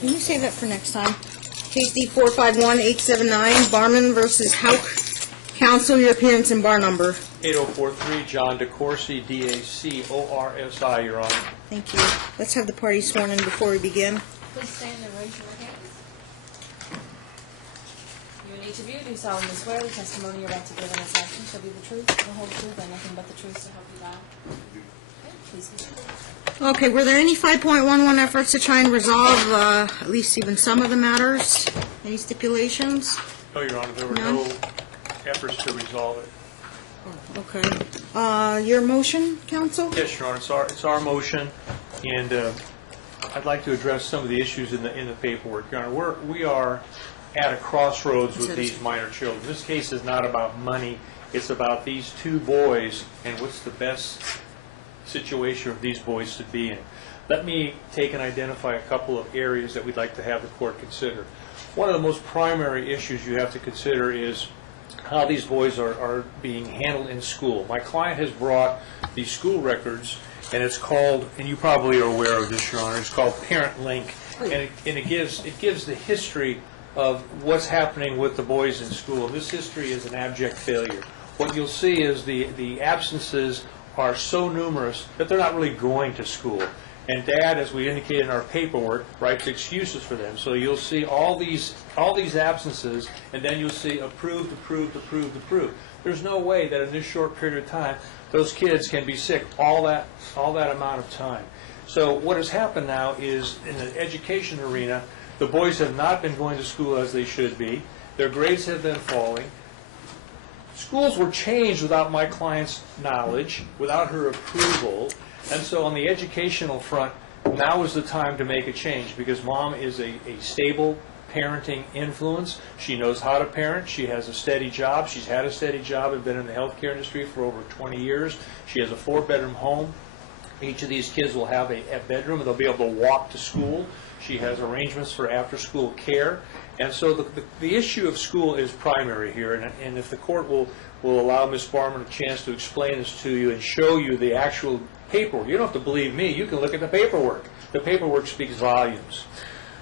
Can you save that for next time? Case D 451-879, Barman versus Hauk. Counsel, your appearance and bar number. 8043, John DeCourcy, D-A-C-O-R-S-I, Your Honor. Thank you. Let's have the party sworn in before we begin. Please stand and raise your hands. You and each of you do solemnly swear the testimony you're about to give in this action shall be the truth, the whole truth, and nothing but the truth, so help you God. Okay, please be seated. Okay, were there any 5.11 efforts to try and resolve at least even some of the matters? Any stipulations? No, Your Honor, there were None? no efforts to resolve it. Okay. Your motion, counsel? Yes, Your Honor, it's our motion, and I'd like to address some of the issues in the paperwork. Your Honor, we are at a crossroads with these minor children. This case is not about money. It's about these two boys and what's the best situation for these boys to be in. Let me take and identify a couple of areas that we'd like to have the court consider. One of the most primary issues you have to consider is how these boys are being handled in school. My client has brought these school records, and it's called, and you probably are aware of this, Your Honor, it's called Parent Link, and it gives the history of what's happening with the boys in school. This history is an abject failure. What you'll see is the absences are so numerous that they're not really going to school. And Dad, as we indicated in our paperwork, writes excuses for them. So you'll see all these absences, and then you'll see approved, approved, approved, approved. There's no way that in this short period of time those kids can be sick all that amount of time. So what has happened now is in the education arena, the boys have not been going to school as they should be. Their grades have been falling. Schools were changed without my client's knowledge, without her approval. And so on the educational front, now is the time to make a change because Mom is a stable parenting influence. She knows how to parent. She has a steady job. She's had a steady job and been in the healthcare industry for over 20 years. She has a 4-bedroom home. Each of these kids will have a bedroom and they'll be able to walk to school. She has arrangements for after-school care. And so the issue of school is primary here. And if the court will allow Ms. Barman a chance to explain this to you and show you the actual paperwork. You don't have to believe me. You can look at the paperwork. The paperwork speaks volumes.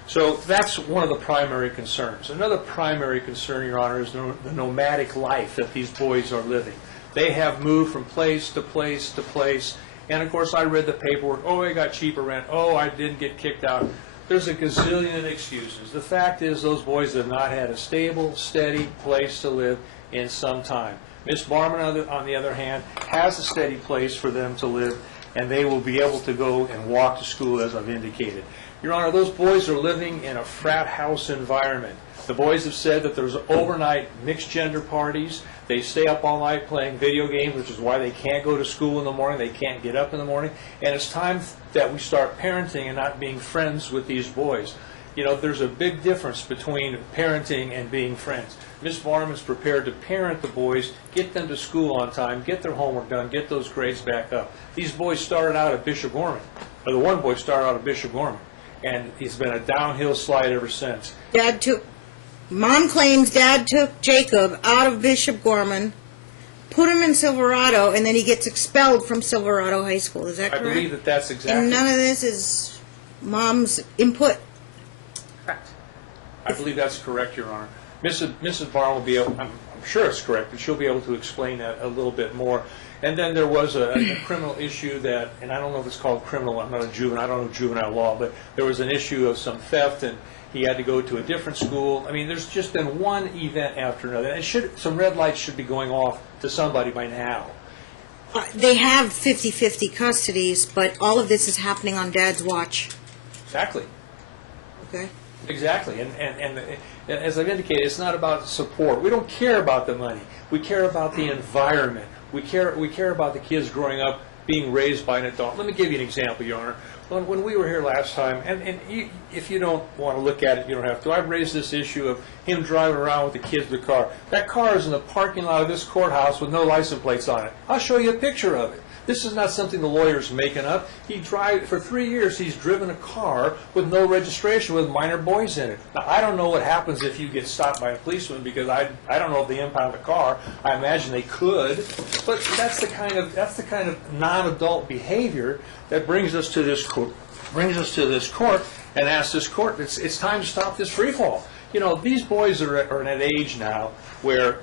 So that's one of the primary concerns. Another primary concern, Your Honor, is the nomadic life that these boys are living. They have moved from place to place to place. And, of course, I read the paperwork. Oh, I got cheaper rent. Oh, I didn't get kicked out. There's a gazillion excuses. The fact is those boys have not had a stable, steady place to live in some time. Ms. Barman, on the other hand, has a steady place for them to live, and they will be able to go and walk to school, as I've indicated. Your Honor, those boys are living in a frat house environment. The boys have said that there's overnight mixed-gender parties. They stay up all night playing video games, which is why they can't go to school in the morning. They can't get up in the morning. And it's time that we start parenting and not being friends with these boys. You know, there's a big difference between parenting and being friends. Ms. Barman is prepared to parent the boys, get them to school on time, get their homework done, get those grades back up. These boys started out at Bishop Gorman. Or the one boy started out at Bishop Gorman. And he's been a downhill slide ever since. Mom claims Dad took Jacob out of Bishop Gorman, put him in Silverado, and then he gets expelled from Silverado High School. Is that correct? I believe that's exactly. And none of this is Mom's input? Correct. I believe that's correct, Your Honor. Mrs. Barr will be able, I'm sure it's correct, but she'll be able to explain that a little bit more. And then there was a criminal issue that, and I don't know if it's called criminal, I'm not a juvenile, I don't know juvenile law, but there was an issue of some theft, and he had to go to a different school. I mean, there's just been one event after another. And some red lights should be going off to somebody by now. They have 50-50 custodies, but all of this is happening on Dad's watch. Exactly. Okay. Exactly. And as I've indicated, it's not about support. We don't care about the money. We care about the environment. We care about the kids growing up being raised by an adult. Let me give you an example, Your Honor. When we were here last time, and if you don't want to look at it, you don't have to. I've raised this issue of him driving around with the kids in the car. That car is in the parking lot of this courthouse with no license plates on it. I'll show you a picture of it. This is not something the lawyer's making up. For 3 years, he's driven a car with no registration with minor boys in it. Now, I don't know what happens if you get stopped by a policeman because I don't know if they impound the car. I imagine they could, but that's the kind of non-adult behavior that brings us to this court. and ask this court, it's time to stop this free fall. You know, these boys are at an age now where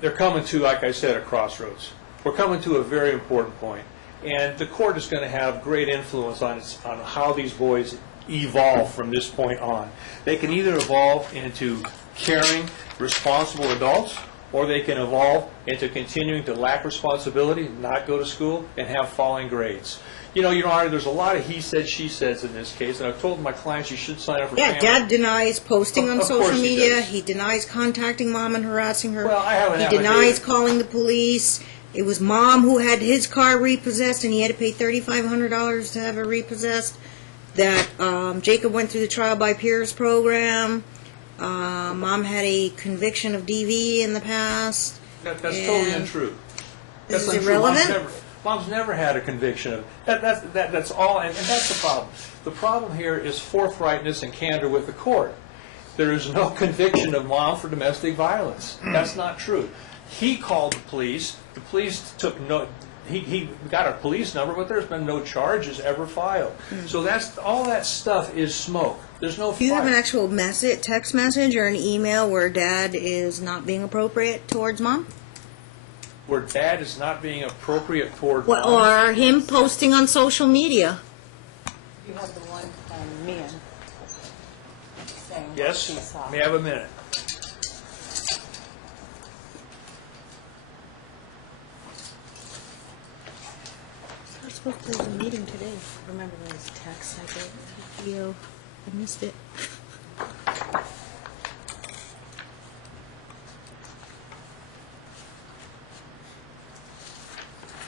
they're coming to, like I said, a crossroads. We're coming to a very important point, and the court is going to have great influence on how these boys evolve from this point on. They can either evolve into caring, responsible adults, or they can evolve into continuing to lack responsibility, not go to school, and have falling grades. You know, Your Honor, there's a lot of he said, she says in this case, and I've told my clients you should sign up for Yeah, family. Dad denies posting on Of course social he media. does. He denies contacting Mom and harassing her. Well, I have an He affidavit. denies calling the police. It was Mom who had his car repossessed, and he had to pay $3,500 to have it repossessed. That Jacob went through the trial by peers program. Mom had a conviction of DV in the past. That's totally And untrue. This That's is untrue. irrelevant? Mom's never had a conviction of that's all, and that's the problem. The problem here is forthrightness and candor with the court. There is no conviction of Mom for domestic violence. That's not true. He called the police. The police took no. He got a police number, but there's been no charges ever filed. So that's all that stuff is smoke. There's no. Do you have fight. an actual text message, or an email where Dad is not being appropriate towards Mom? Where Dad is not being appropriate toward Well, Mom. or him posting on social media? You have the one from Mian saying what Yes, she saw. may I have a minute? I was supposed to have a meeting today. Remember those texts I gave Theo? I missed it.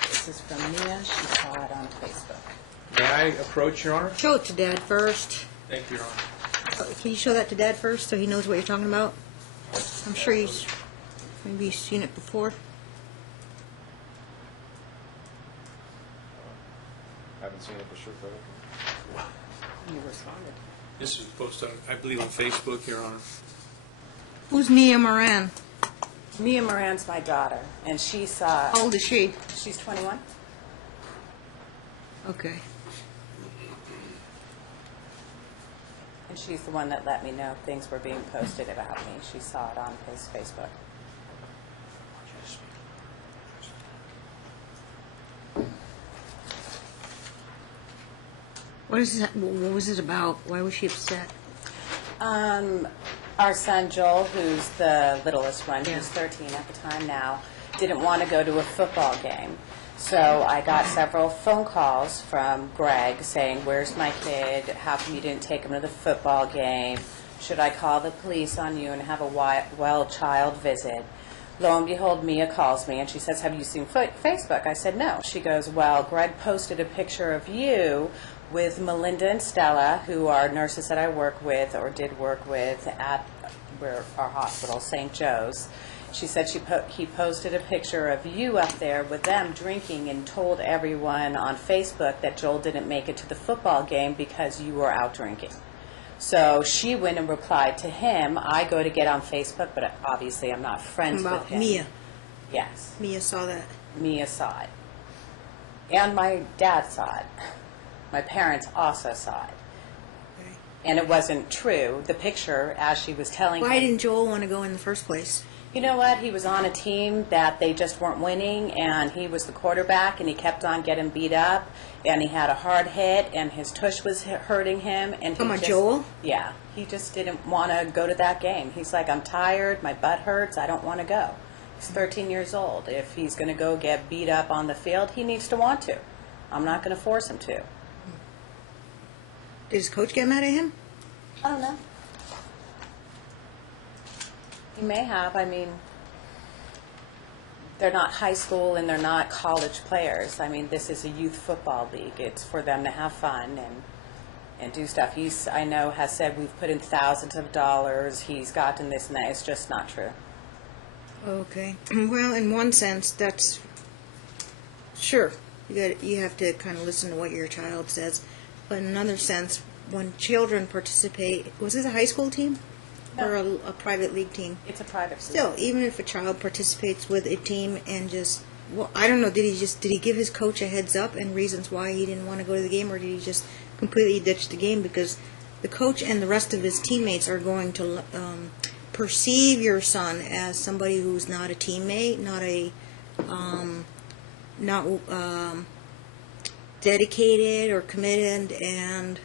This is from Mia. She saw it on Facebook. May I approach, Your Honor? Show it to Dad first. Thank you, Your Honor. Can you show that to Dad first so he knows what you're talking about? I'm sure maybe he's seen it before. Haven't seen it for sure, but You responded. This is posted, I believe, on Facebook, Your Honor. Who's Mia Moran? Mia Moran's my daughter, and she saw. How old is she? She's 21. Okay. And she's the one that let me know things were being posted about me. She saw it on his Facebook. What was it about? Why was she upset? Our son Joel, who's the littlest one, Yeah. who's 13 at the time now, didn't want to go to a football game. So I got several phone calls from Greg saying, "Where's my kid? How come you didn't take him to the football game? Should I call the police on you and have a well child visit?" Lo and behold, Mia calls me and she says, "Have you seen Facebook?" I said, "No." She goes, "Well, Greg posted a picture of you with Melinda and Stella, who are nurses that I work with or did work with at our hospital, St. Joe's." She said he posted a picture of you up there with them drinking and told everyone on Facebook that Joel didn't make it to the football game because you were out drinking. So she went and replied to him. I go to get on Facebook, but obviously I'm not friends with About him. Mia. Yes. Mia saw that. Mia saw it. And my dad saw it. My parents also saw it. Okay. And it wasn't true. The picture, as she was telling Why him, didn't Joel want to go in the first place? you know what, he was on a team that they just weren't winning, and he was the quarterback, and he kept on getting beat up, and he had a hard hit, and his tush was hurting him. And Talking he about just, Joel? Yeah. He just didn't want to go to that game. He's like, "I'm tired, my butt hurts, I don't want to go." He's 13 years old. If he's going to go get beat up on the field, he needs to want to. I'm not going to force him to. Did his coach get mad at him? I don't know. He may have. I mean, they're not high school and they're not college players. I mean, this is a youth football league. It's for them to have fun and do stuff. He's, I know, has said we've put in thousands of dollars. He's gotten this and that. It's just not true. Okay. Well, in one sense, that's sure. You have to kind of listen to what your child says. But in another sense, when children participate, was this a high school team or a private league team? It's a private Still, even if a child participates with a team and just, well, I don't know, did he give his coach a heads up and reasons why he didn't want to go to the game, or did he just completely ditch the game because the coach and the rest of his teammates are going to perceive your son as somebody who's not a teammate, not dedicated or committed, and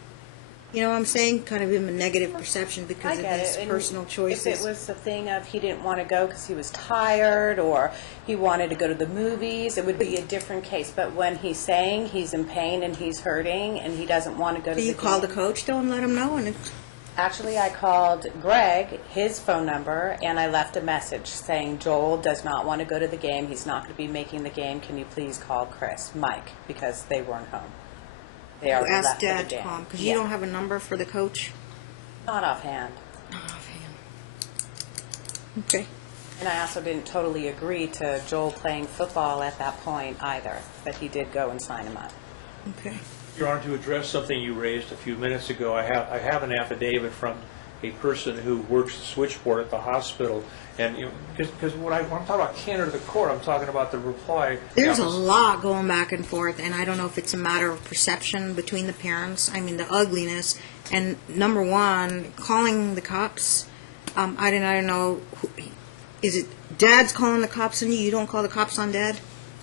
you know what I'm saying, kind of him a negative perception I because of get his it. And personal choices. If it was a thing of he didn't want to go because he was tired or he wanted to go to the movies, it would be a different case. But when he's saying he's in pain and he's hurting and he doesn't want to go to Do the you call the game- coach though and let him know? And Actually, I called Greg, his phone number, and I left a message saying Joel does not want to go to the game. He's not going to be making the game. Can you please call Mike, because they weren't home. They already ask left for the Dad to game. call him because Yeah. you don't have a number for the coach. Not offhand. Okay. And I also didn't totally agree to Joel playing football at that point either, but he did go and sign him up. Okay. Your Honor, to address something you raised a few minutes ago, I have an affidavit from a person who works the switchboard at the hospital, and because when I'm talking about candor to the court, I'm talking about the reply. There's a lot going back and forth, and I don't know if it's a matter of perception between the parents. I mean, the ugliness. And number one, calling the cops. I don't know. Is it Dad's calling the cops on you? You don't call the cops on Dad?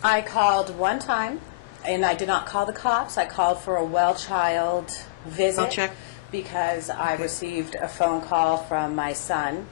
I called one time, and I did not call the cops. I called for a well child visit Well check. because I received a phone call from my son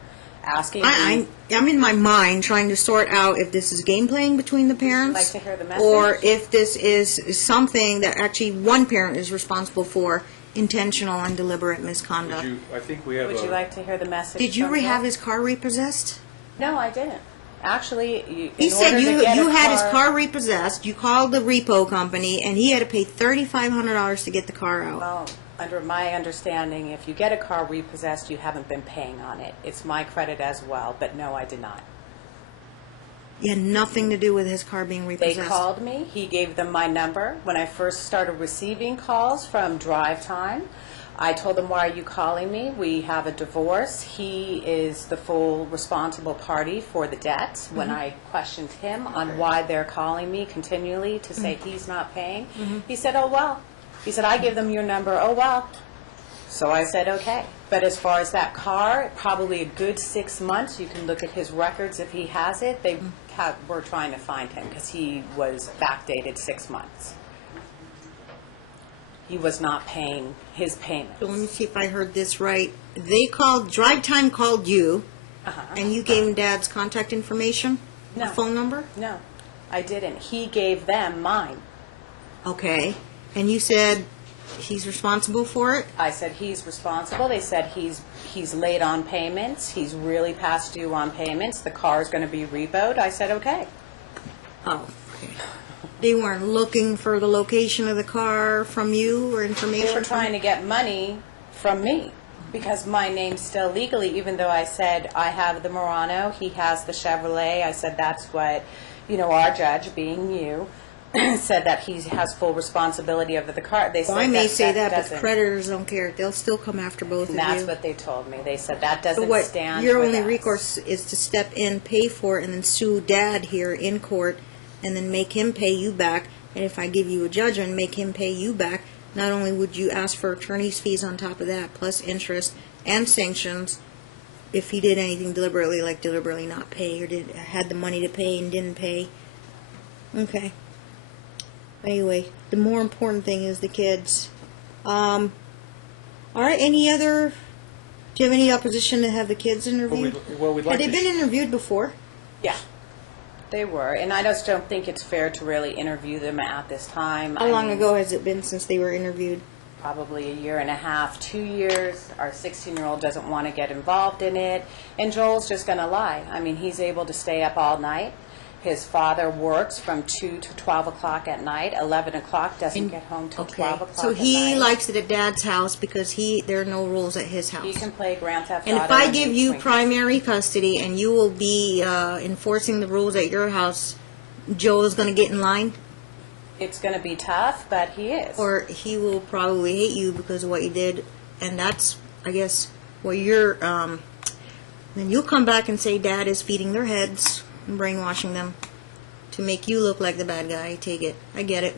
asking me. I'm in my mind trying to sort out if this is game playing between the parents, Like to hear the message? or if this is something that actually one parent is responsible for, intentional and deliberate misconduct. I think we have Would you like to hear the message? Did you from have Joel? his car repossessed? No, I didn't. Actually, He in said order to you get a had his car repossessed. You called the repo company, and he had to pay $3,500 to get the car out. Well, under my understanding, if you get a car repossessed, you haven't been paying on it. It's my credit as well, but no, I did not. You had nothing to do with his car being They repossessed. called me. He gave them my number. When I first started receiving calls from Drive Time, I told them, why are you calling me? We have a divorce. He is the full responsible party for the debt. When I questioned him on why they're calling me continually to say he's not paying, he said, oh, well. He said, I give them your number. Oh, well. So I said, okay. But as far as that car, probably a good 6 months. You can look at his records if he has it. They were trying to find him because he was backdated 6 months. He was not paying his payments. So let me see if I heard this right. They called, Drive Time called you, and you gave him Dad's contact information? No. A phone number? No, I didn't. He gave them mine. Okay. And you said he's responsible for it? I said he's responsible. They said he's late on payments. He's really past due on payments. The car's going to be repoed. I said okay. Oh, okay. They weren't looking for the location of the car from you or information? They were from trying to get money from me because my name's still legally, even though I said I have the Murano, he has the Chevrolet. I said that's what, our judge, being you, said that he has full responsibility over the car. They said Well, I may say that, but doesn't. creditors don't care. They'll still come after both And of that's you. what they told me. They said that So doesn't what, stand your with only us. recourse is to step in, pay for it, and then sue Dad here in court, and then make him pay you back. And if I give you a judgment, make him pay you back. Not only would you ask for attorney's fees on top of that, plus interest and sanctions, if he did anything deliberately, like deliberately not pay, or had the money to pay and didn't pay. Okay. Anyway, the more important thing is the kids. All right. Any other? Do you have any opposition to have the kids interviewed? We'd like Had they to been interviewed before? Yeah, they were. And I just don't think it's fair to really interview them at this time. How I long mean, ago has it been since they were interviewed? Probably a year and a half, 2 years. Our 16-year-old doesn't want to get involved in it. And Joel's just going to lie. I mean, he's able to stay up all night. His father works from 2 to 12 o'clock at night. 11 o'clock doesn't get home till 12 o'clock So at he night. likes it at Dad's house because there are no rules at his house. He can play Grand Theft And Auto. if I and give do you swing. primary custody and you will be enforcing the rules at your house, Joe is going to get in line? It's going to be tough, but he is. Or he will probably hate you because of what you did. And that's, I guess, what you're... then you'll come back and say Dad is feeding their heads and brainwashing them to make you look like the bad guy. I take it. I get it.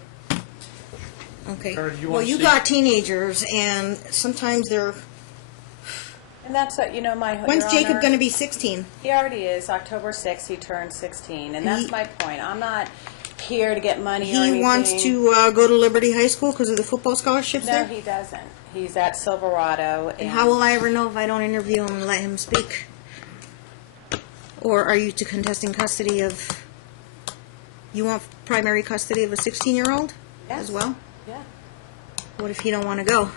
Okay. Karen, do you Well, wanna you see- got teenagers, and sometimes they're And that's, you know, When's Your Jacob Honor, going to be 16? He already is. October 6th, he turned 16. And that's my point. I'm not here to get money or anything. He wants to go to Liberty High School because of the football scholarships No, there? he doesn't. He's at Silverado. And how will I ever know if I don't interview him and let him speak? Or are you to contesting custody of... You want primary custody of a 16-year-old Yes. as well? Yeah. What if he don't want to go?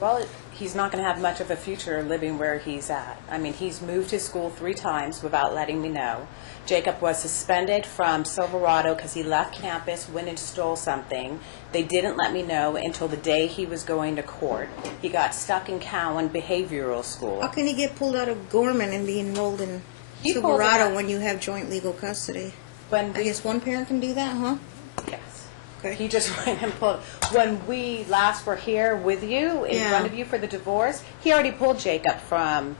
Well, he's not going to have much of a future living where he's at. I mean, he's moved his school 3 times without letting me know. Jacob was suspended from Silverado because he left campus, went and stole something. They didn't let me know until the day he was going to court. He got stuck in Cowan Behavioral School. How can he get pulled out of Gorman and be enrolled in He pulled him Silverado out. when you have joint legal custody? When I we, guess one parent can do that, huh? yes. Okay. He just went and pulled. When we last were here with you, in Yeah. front of you for the divorce, he already pulled Jacob from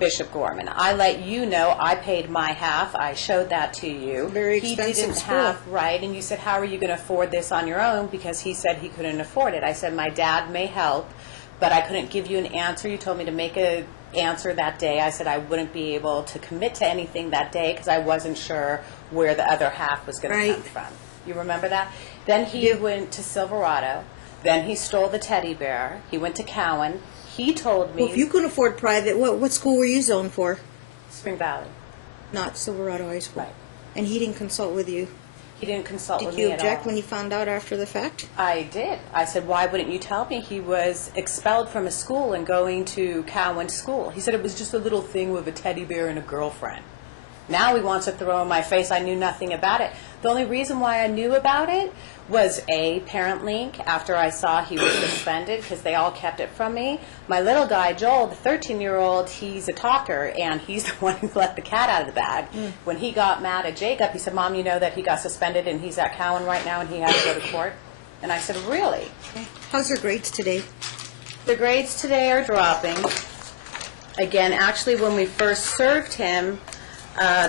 Bishop Gorman. I let you know I paid my half. I showed that to you. Very He expensive didn't school. have, right, and you said, how are you going to afford this on your own? Because he said he couldn't afford it. I said, my dad may help, but I couldn't give you an answer. You told me to make a answer that day. I said I wouldn't be able to commit to anything that day because I wasn't sure where the other half was going to Right. come from. You remember that? Then he went to Silverado. Then he stole the teddy bear. He went to Cowan. He told me Well, if you couldn't afford private, what school were you zoned for? Spring Valley. Not Silverado High School. Right. And he didn't consult with you. He didn't consult Did with you me at object all. when you found out after the fact? I did. I said, why wouldn't you tell me he was expelled from a school and going to Cowan School? He said it was just a little thing with a teddy bear and a girlfriend. Now he wants to throw in my face I knew nothing about it. The only reason why I knew about it was A, Parent Link, after I saw he was suspended, because they all kept it from me. My little guy, Joel, the 13-year-old, he's a talker, and he's the one who let the cat out of the bag. When he got mad at Jacob, he said, Mom, you know that he got suspended and he's at Cowan right now and he had to go to court? And I said, really? How's your grades today? The grades today are dropping. Again, actually, when we first served him,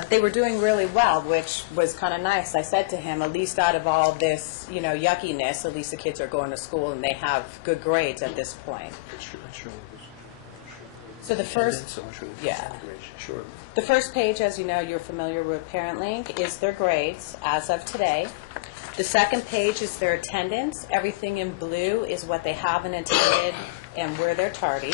they were doing really well, which was kind of nice. I said to him, at least out of all this, yuckiness, at least the kids are going to school and they have good grades at this point. So the first, yeah. The first page, as you know, you're familiar with Parent Link, is their grades as of today. The second page is their attendance. Everything in blue is what they haven't attended and where they're tardy.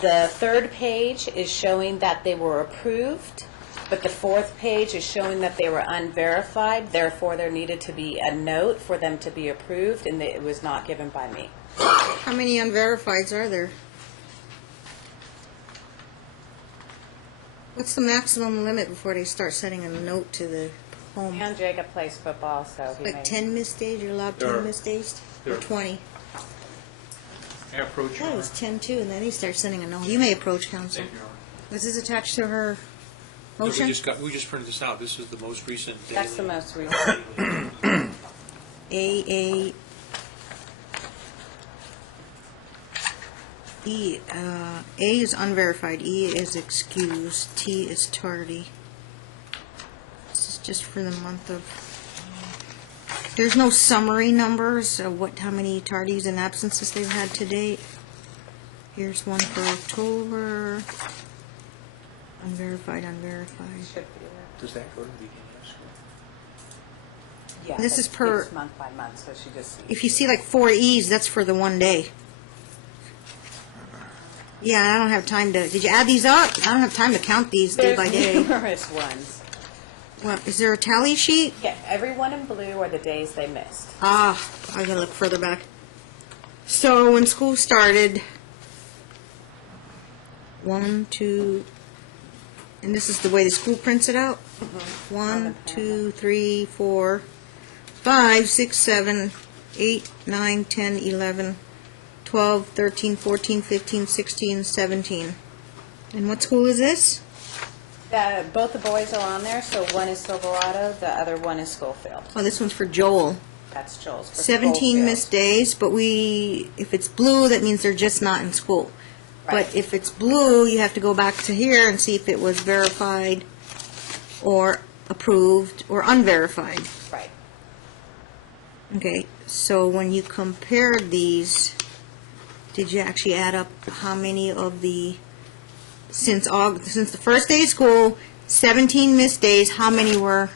The third page is showing that they were approved, but the fourth page is showing that they were unverified. Therefore, there needed to be a note for them to be approved, and it was not given by me. How many unverifieds are there? What's the maximum limit before they start sending a note to the home? And Jacob plays football, so he may... Like 10 missed days? You're allowed There 10 are- missed days? Or there are- 20? May I approach That you? was 10 too, and then he starts sending a note. You may approach counsel. Thank you, Your Honor. Was this attached to her No, motion? we just printed this out. This is the most recent. That's the daily- most recent. A is unverified, E is excused, T is tardy. This is just for the month of... There's no summary numbers of how many tardies and absences they've had to date. Here's one for October. Unverified. Should be there. Does that go to the beginning of school? Yeah, This is per- it's month by month, so she just... If you see like 4 E's, that's for the one day. Yeah, I don't have time to... Did you add these up? I don't have time to count these day by There's day. numerous ones. What, is there a tally sheet? Yeah, everyone in blue are the days they missed. Ah, I gotta look further back. So when school started, 1, 2, and this is the way the school prints it out? 1, 2, 3, 4, 5, 6, 7, 8, 9, 10, 11, 12, 13, 14, 15, 16, 17. And what school is this? Both the boys are on there, so one is Silverado, the other one is Schofield. Oh, this one's for Joel. That's Joel's. for 17 Schofield. missed days, but if it's blue, that means they're just not in school. Right. But if it's blue, you have to go back to here and see if it was verified or approved or unverified. Right. Okay, so when you compare these, Did you actually add up how many of the, since the first day of school, 17 missed days, how many were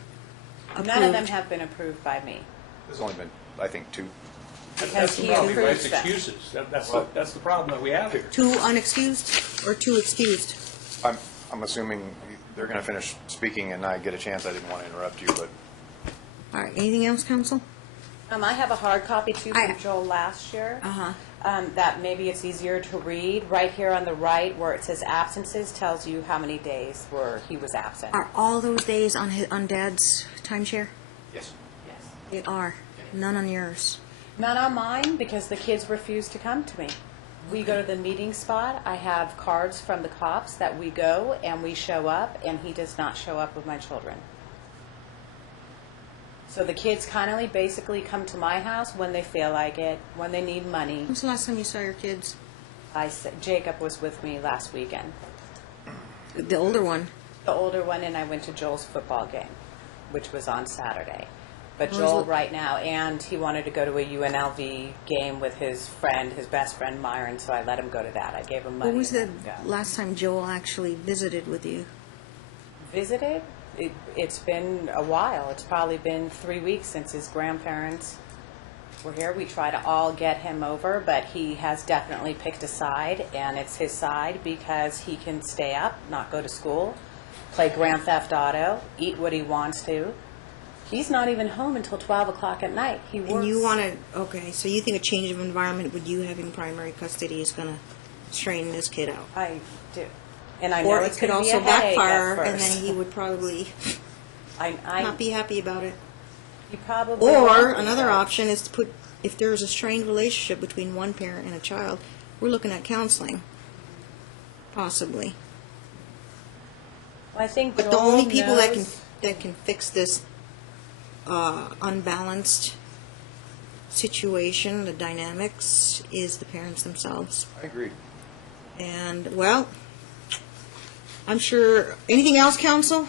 approved? None of them have been approved by me. There's only been, I think, 2. That's the he problem, he approves writes them. excuses. That's the problem that we have here. 2 unexcused or 2 excused? I'm assuming they're going to finish speaking and I get a chance. I didn't want to interrupt you, but All right, anything else, council? I have a hard copy too I- from Joel last year. Uh-huh. That maybe it's easier to read. Right here on the right where it says absences tells you how many days were he was absent. Are all those days on Dad's timeshare? yes. Yes. They are. None on yours. None on mine because the kids refuse to come to me. We go to the meeting spot. I have cards from the cops that we go and we show up, and he does not show up with my children. So the kids kindly basically come to my house when they feel like it, when they need money. When's the last time you saw your kids? Jacob was with me last weekend. The older one. The older one, and I went to Joel's football game, which was on Saturday. But What was Joel it? right now, and he wanted to go to a UNLV game with his friend, his best friend Myron, so I let him go to that. I gave him money. When was the and let him go. last time Joel actually visited with you? Visited? It's been a while. It's probably been 3 weeks since his grandparents were here. We try to all get him over, but he has definitely picked a side, and it's his side because he can stay up, not go to school, play Grand Theft Auto, eat what he wants to. He's not even home until 12 o'clock at night. He works. And you want to, okay, so you think a change of environment with you having primary custody is going to straighten this kid out? I do. And I know Or it's it could going to be also a headache backfire, at and first. then he would probably I not be happy about it. He probably Or won't be, another though. option is to put, if there's a strained relationship between one parent and a child, we're looking at counseling, possibly. I think But the Joel only people knows- that can fix this unbalanced situation, the dynamics, is the parents themselves. I agree. And, well, I'm sure, anything else, counsel?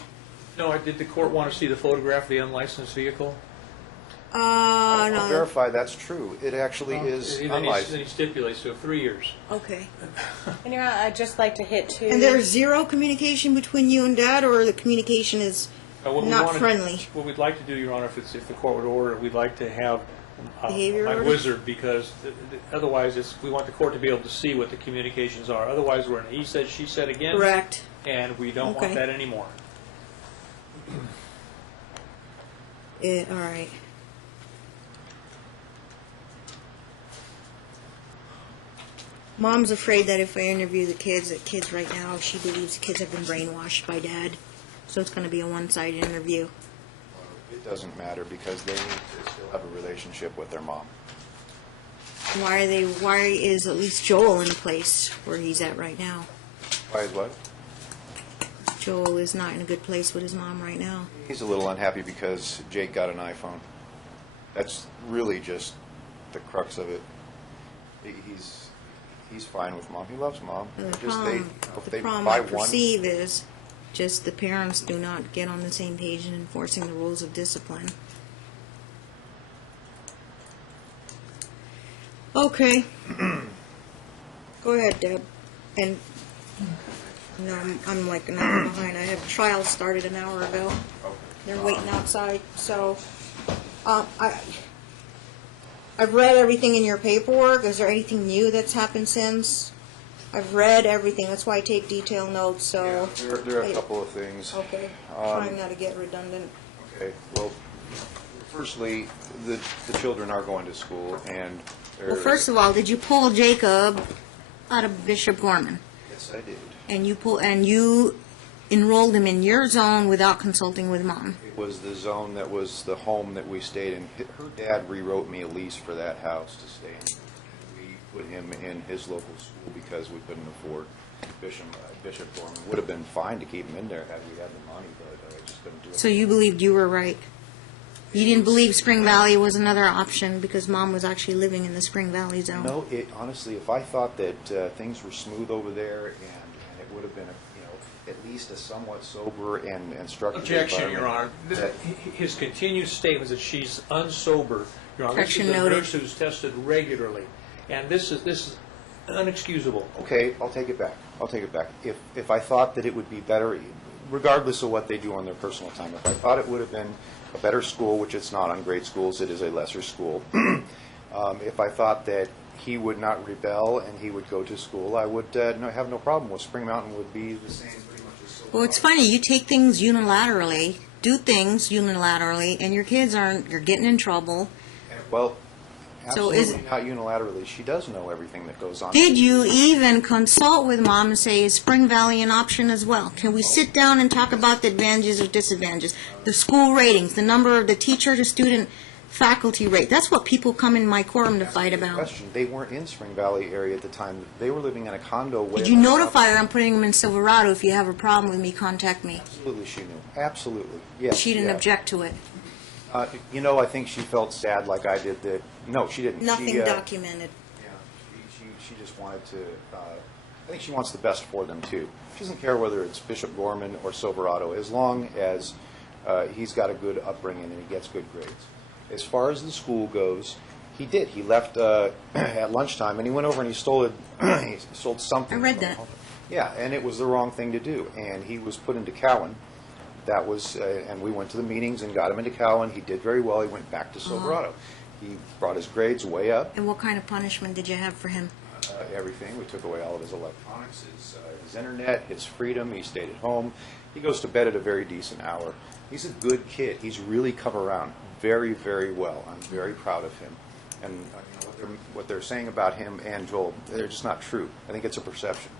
No, did the court want to see the photograph of the unlicensed vehicle? I'll No. verify that's true. It actually is Then he unlicensed. stipulates, so 3 years. Okay. And you know, I'd just like to hit two. And there's zero communication between you and Dad, or the communication is What we not wanted- friendly? What we'd like to do, Your Honor, if the court would order it, we'd like to have Behavior my order? wizard, because otherwise, we want the court to be able to see what the communications are. Otherwise, we're in a he said, she said again. Correct. And we don't Okay. want that anymore. All right. Mom's afraid that if I interview the kids, that kids right now, she believes the kids have been brainwashed by Dad. So it's going to be a one-sided interview. It doesn't matter because they need to still have a relationship with their mom. Why is at least Joel in a place where he's at right now? Why is what? Joel is not in a good place with his mom right now. He's a little unhappy because Jake got an iPhone. That's really just the crux of it. He's fine with mom. He loves mom. The Just problem, if the they problem buy I one, perceive is just the parents do not get on the same page in enforcing the rules of discipline. Okay. Go ahead, Deb. And, no, I'm like an hour behind. I have trials started an hour ago. They're waiting outside, so, I've read everything in your paperwork. Is there anything new that's happened since? I've read everything. That's why I take detailed notes, so. there are a couple of things. Okay, trying not to get redundant. Okay, well, firstly, the children are going to school and they're... Well, first of all, did you pull Jacob out of Bishop Gorman? Yes, I did. And you enrolled him in your zone without consulting with Mom? It was the zone that was the home that we stayed in. Her dad rewrote me a lease for that house to stay in. We put him in his local school because we couldn't afford Bishop Gorman. Would have been fine to keep him in there had we had the money, but I just couldn't do it. So you believed you were right? You didn't believe Spring Valley was another option because Mom was actually living in the Spring Valley zone? No, honestly, if I thought that things were smooth over there and it would have been, at least a somewhat sober and structured Objection, Your Honor. environment, His continued statements that she's unsober, Your Honor. This Objection is a noted. nurse who's tested regularly. And this is unexcusable. Okay, I'll take it back. I'll take it back. If I thought that it would be better, regardless of what they do on their personal time, if I thought it would have been a better school, which it's not on great schools, it is a lesser school. If I thought that he would not rebel and he would go to school, I would have no problem with Spring Mountain would be the same pretty much as Silverado. Well, it's funny. You take things unilaterally, do things unilaterally, and your kids aren't. You're getting in trouble. Well, So absolutely not unilaterally. She does know everything that goes on. Did you even consult with Mom and say, is Spring Valley an option as well? Can we sit down and talk about the advantages or disadvantages? The school ratings, the number of the teacher to student faculty rate. That's what people come in my quorum to fight about. Question. They weren't in Spring Valley area at the time. They were living in a condo. Way Did you up- notify her I'm putting them in Silverado? If you have a problem with me, contact me. Absolutely, she knew. Absolutely, yes. She didn't yeah. object to it. I think she felt sad like I did that. No, she didn't. Nothing she, documented. Yeah, she just wanted to. I think she wants the best for them too. She doesn't care whether it's Bishop Gorman or Silverado, as long as he's got a good upbringing and he gets good grades. As far as the school goes, he did. He left at lunchtime and he went over and he stole he stole something. I read that. Yeah, and it was the wrong thing to do. And he was put into Cowan. That was, and we went to the meetings and got him into Cowan. He did very well. He went back to Silverado. He brought his grades way up. And what kind of punishment did you have for him? Everything. We took away all of his electronics, his internet, his freedom. He stayed at home. He goes to bed at a very decent hour. He's a good kid. He's really come around very, very well. I'm very proud of him. And what they're saying about him and Joel, they're just not true. I think it's a perception.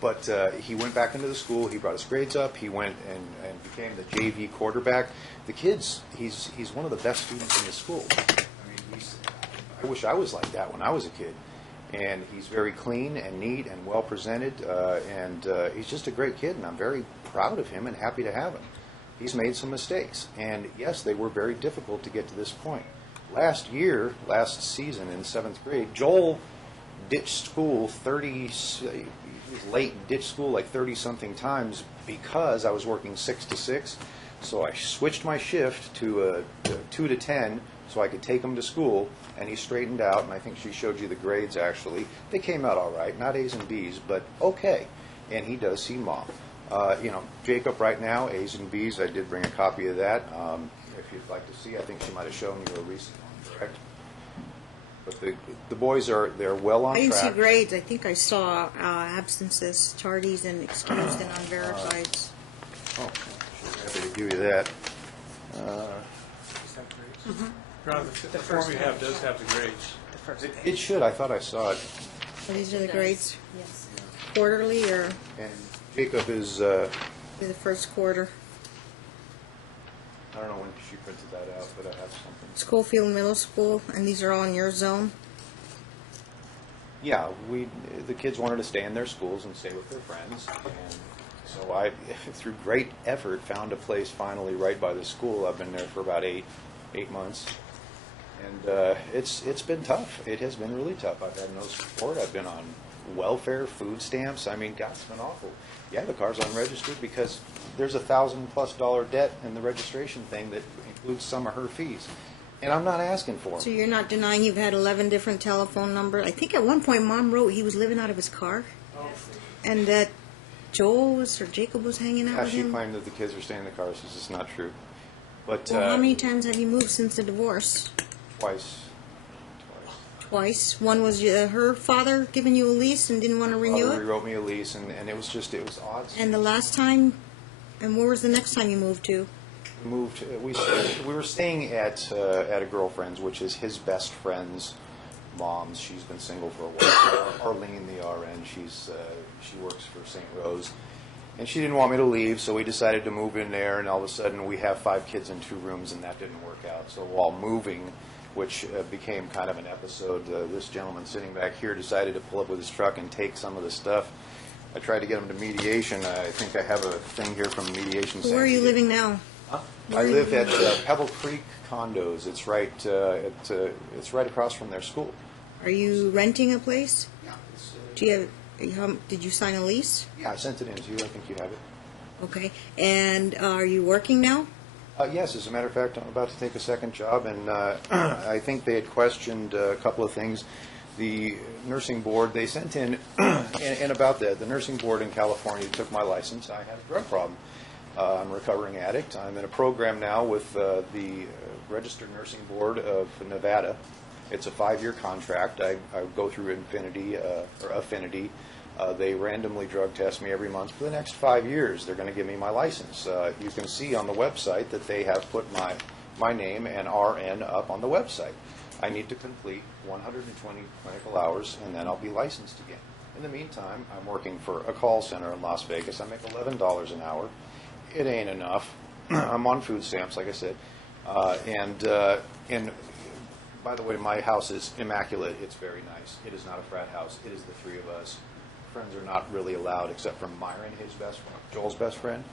But he went back into the school. He brought his grades up. He went and became the JV quarterback. The kids, he's one of the best students in the school. I mean, I wish I was like that when I was a kid. And he's very clean and neat and well presented. And he's just a great kid. And I'm very proud of him and happy to have him. He's made some mistakes. And yes, they were very difficult to get to this point. Last season in 7th grade, Joel ditched school he was late and ditched school like 30-something times because I was working 6 to 6. So I switched my shift to 2 to 10 so I could take him to school, and he straightened out, and I think she showed you the grades actually. They came out all right, not A's and B's, but okay. And he does see Mom. Jacob right now, A's and B's, I did bring a copy of that. If you'd like to see, I think she might have shown you a recent one, correct? But the boys they're well on I didn't see track. grades. I think I saw absences, tardies, and excused and unverified. Oh, happy to give you that. Your Honor, the form you have does have the grades. It should. I thought I saw it. So these are the grades, Yes. quarterly or And Jacob is, the first quarter. I don't know when she printed that out, but I have something. Schofield Middle School, and these are all in your zone. Yeah, the kids wanted to stay in their schools and stay with their friends. And so I, through great effort, found a place finally right by the school. I've been there for about eight months. And it's been tough. It has been really tough. I've had no support. I've been on welfare, food stamps. I mean, God, it's been awful. Yeah, the car's unregistered because there's $1,000+ debt in the registration thing that includes some of her fees. And I'm not asking for them. So you're not denying you've had 11 different telephone numbers. I think at one point Mom wrote he was living out of his car, and that Jacob was hanging out Yeah, with she him. claimed that the kids were staying in the car. This is just not true. But Well, how many times have you moved since the divorce? twice. Twice. One was her father giving you a lease and didn't want to renew Father it, wrote me a lease, and it was odd. and the last time, and where was the next time you moved to? Moved. We were staying at a girlfriend's, which is his best friend's mom's. She's been single for a while. Arlene, the RN, she works for St. Rose, and she didn't want me to leave, so we decided to move in there. And all of a sudden, we have 5 kids in 2 rooms, and that didn't work out. So while moving, which became kind of an episode, this gentleman sitting back here decided to pull up with his truck and take some of the stuff. I tried to get him to mediation. I think I have a thing here from mediation. Where are you living now? I live at Pebble Creek Condos. It's right. It's right across from their school. Are you renting a place? Yeah. Do you have? Did you sign a lease? Yeah, I sent it in to you. I think you have it. Okay. And are you working now? Yes, as a matter of fact, I'm about to take a second job, and I think they had questioned a couple of things. the nursing board, they sent in, and about that, the nursing board in California took my license. I had a drug problem. I'm a recovering addict. I'm in a program now with the Registered Nursing Board of Nevada. It's a 5-year contract. I go through Affinity. They randomly drug test me every month for the next 5 years. They're going to give me my license. You can see on the website that they have put my name and RN up on the website. I need to complete 120 clinical hours, and then I'll be licensed again. In the meantime, I'm working for a call center in Las Vegas. I make $11 an hour. It ain't enough. I'm on food stamps, like I said. And by the way, my house is immaculate. It's very nice. It is not a frat house. It is the three of us. Friends are not really allowed except for Myron, his best friend, Joel's best friend,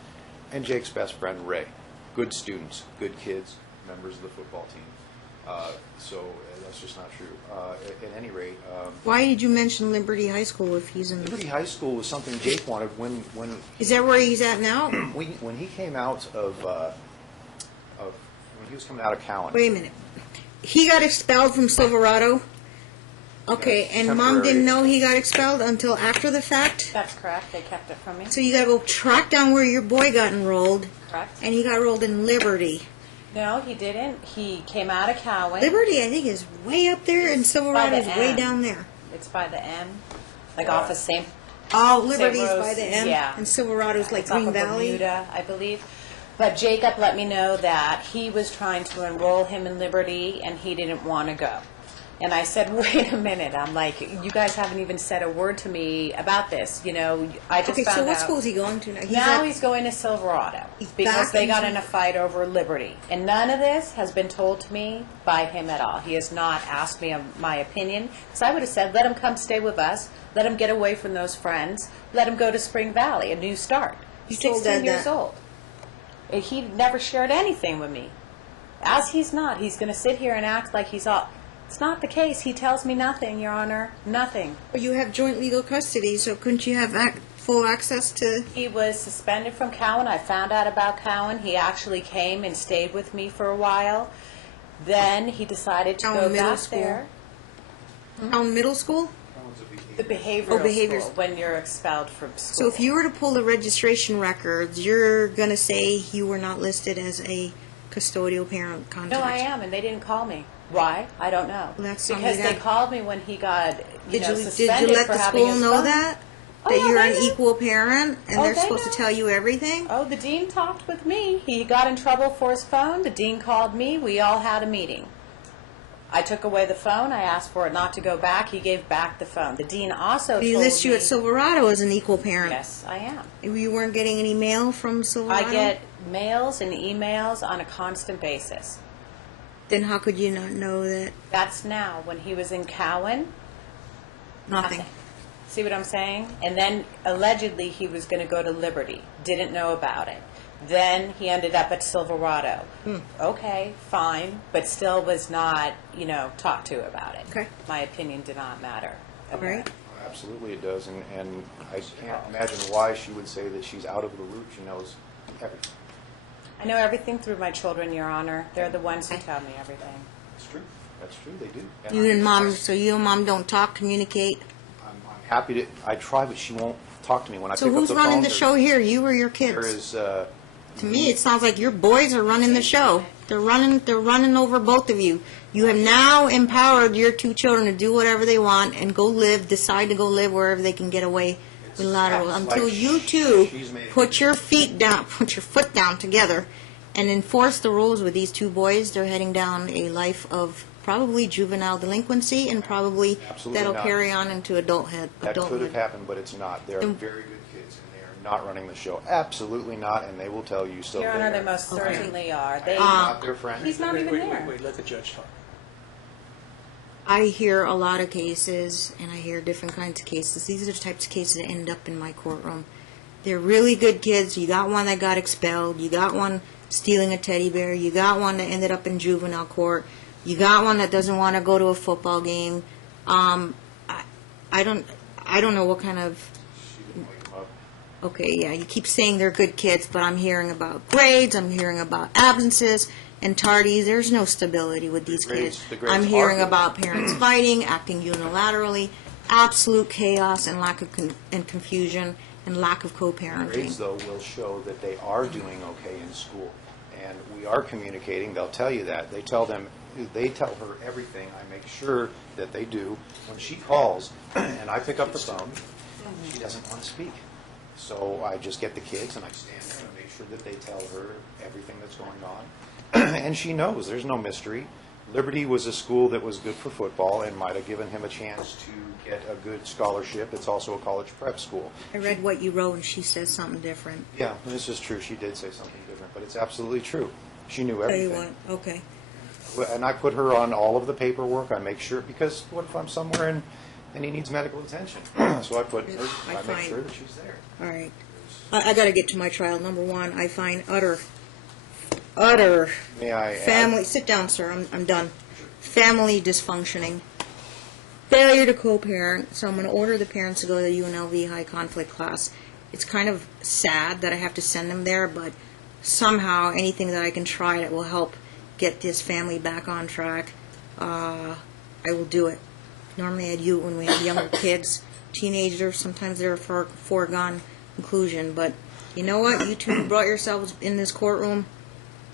and Jake's best friend, Ray. Good students, good kids, members of the football team. So that's just not true. At any rate, Why did you mention Liberty High School if he's in? Liberty High School was something Jake wanted when Is that where he's at now? when he came out of when he was coming out of Cowan. Wait a minute. He got expelled from Silverado. Okay, Yes, and Mom temporary. didn't know he got expelled until after the fact? That's correct. They kept it from me. So you gotta go track down where your boy got enrolled, Correct. and he got enrolled in Liberty. No, he didn't. He came out of Cowan. Liberty, I think, is way up there, and Silverado's by the way end. down there. It's by the M, like off of St. Oh, Liberty's Rose, by the M, yeah. and Silverado's like It's off Green of Valley. Bermuda, I believe. But Jacob let me know that he was trying to enroll him in Liberty, and he didn't want to go. And I said, wait a minute. I'm like, you guys haven't even said a word to me about this. You know, I just Okay, found so what out. school is he going to now? Now at- he's going to Silverado He's because back they got into- in a fight over Liberty. And none of this has been told to me by him at all. He has not asked me my opinion. Because I would have said, let him come stay with us. Let him get away from those friends. Let him go to Spring Valley, a new start. He's You told 16 Dad years that. old. And he never shared anything with me. As he's not, he's going to sit here and act like he's all... It's not the case. He tells me nothing, Your Honor. Nothing. Well, you have joint legal custody, so couldn't you have full access to? He was suspended from Cowan. I found out about Cowan. He actually came and stayed with me for a while. Then he decided to Cowan go Middle back School? there. Town middle school? The behavioral Oh, behavior school, when you're expelled from school. So if you were to pull the registration records, you're going to say you were not listed as a custodial parent contact. No, I am, and they didn't call me. Why? I don't know. Well, that's because something they that- called me when he got, Did you suspended let for the having school his know phone. that? Oh, That yeah, you're they an know. equal parent and Oh, they're they supposed to know. tell you everything? Oh, the dean talked with me. He got in trouble for his phone. The dean called me. We all had a meeting. I took away the phone. I asked for it not to go back. He gave back the phone. The dean also He told lists you me... at Silverado as an equal parent. Yes, I am. You weren't getting any mail from Silverado? I get mails and emails on a constant basis. Then how could you not know that? That's now. When he was in Cowan, Nothing. see what I'm saying? And then allegedly he was going to go to Liberty. Didn't know about it. Then he ended up at Silverado. Okay, fine, but still was not, talked to about it. Okay. My opinion did not matter. All right. Absolutely it does, and I can't imagine why she would say that she's out of the loop. She knows everything. I know everything through my children, Your Honor. They're the ones who tell me everything. That's true. That's true, they do. You and Mom, so you and Mom don't talk, communicate? I'm happy to, I try, but she won't talk to me when I So pick up who's the running phone. the show here, you or your There kids? is, To me, it sounds like your boys are running the show. They're running over both of you. You have now empowered your two children to do whatever they want and decide to go live wherever they can get away with lateral. It's Until like you two she's made- put your foot down together and enforce the rules with these two boys. They're heading down a life of probably juvenile delinquency and probably Absolutely that'll not. carry on into adulthood. that could have happened, but it's not. They're Then- very good kids, and they are not running the show. Absolutely not, and they will tell you so. Your Honor, they are. most certainly are. They, Not their friend. he's not even there. Wait, let the judge talk. I hear a lot of cases, and I hear different kinds of cases. These are the types of cases that end up in my courtroom. They're really good kids. You got one that got expelled. You got one stealing a teddy bear. You got one that ended up in juvenile court. You got one that doesn't want to go to a football game. I don't know what kind of. Okay, yeah, you keep saying they're good kids, but I'm hearing about grades. I'm hearing about absences. and tardies, there's no stability with these kids. The grades I'm hearing are- about parents fighting, acting unilaterally, absolute chaos and lack of confusion and lack of co-parenting. Grades, though, will show that they are doing okay in school, and we are communicating. They'll tell you that. They tell her everything. I make sure that they do. When she calls and I pick up the phone, she doesn't want to speak. So I just get the kids and I stand there and make sure that they tell her everything that's going on. And she knows. There's no mystery. Liberty was a school that was good for football and might have given him a chance to get a good scholarship. It's also a college prep school. I read what you wrote, and she says something different. Yeah, this is true. She did say something different, but it's absolutely true. She knew Tell you everything. what, okay. And I put her on all of the paperwork. I make sure, because what if I'm somewhere and he needs medical attention? So I put her, I make find- sure that she's there. All right. I got to get to my trial. Number one, I find utter May I add? family. Sit down, sir. I'm done. Family dysfunctioning. Failure to co-parent. So I'm going to order the parents to go to the UNLV high conflict class. It's kind of sad that I have to send them there, but somehow anything that I can try that will help get this family back on track, I will do it. Normally I do it when we have younger kids, teenagers. Sometimes they're a foregone conclusion, but you know what? You two brought yourselves in this courtroom.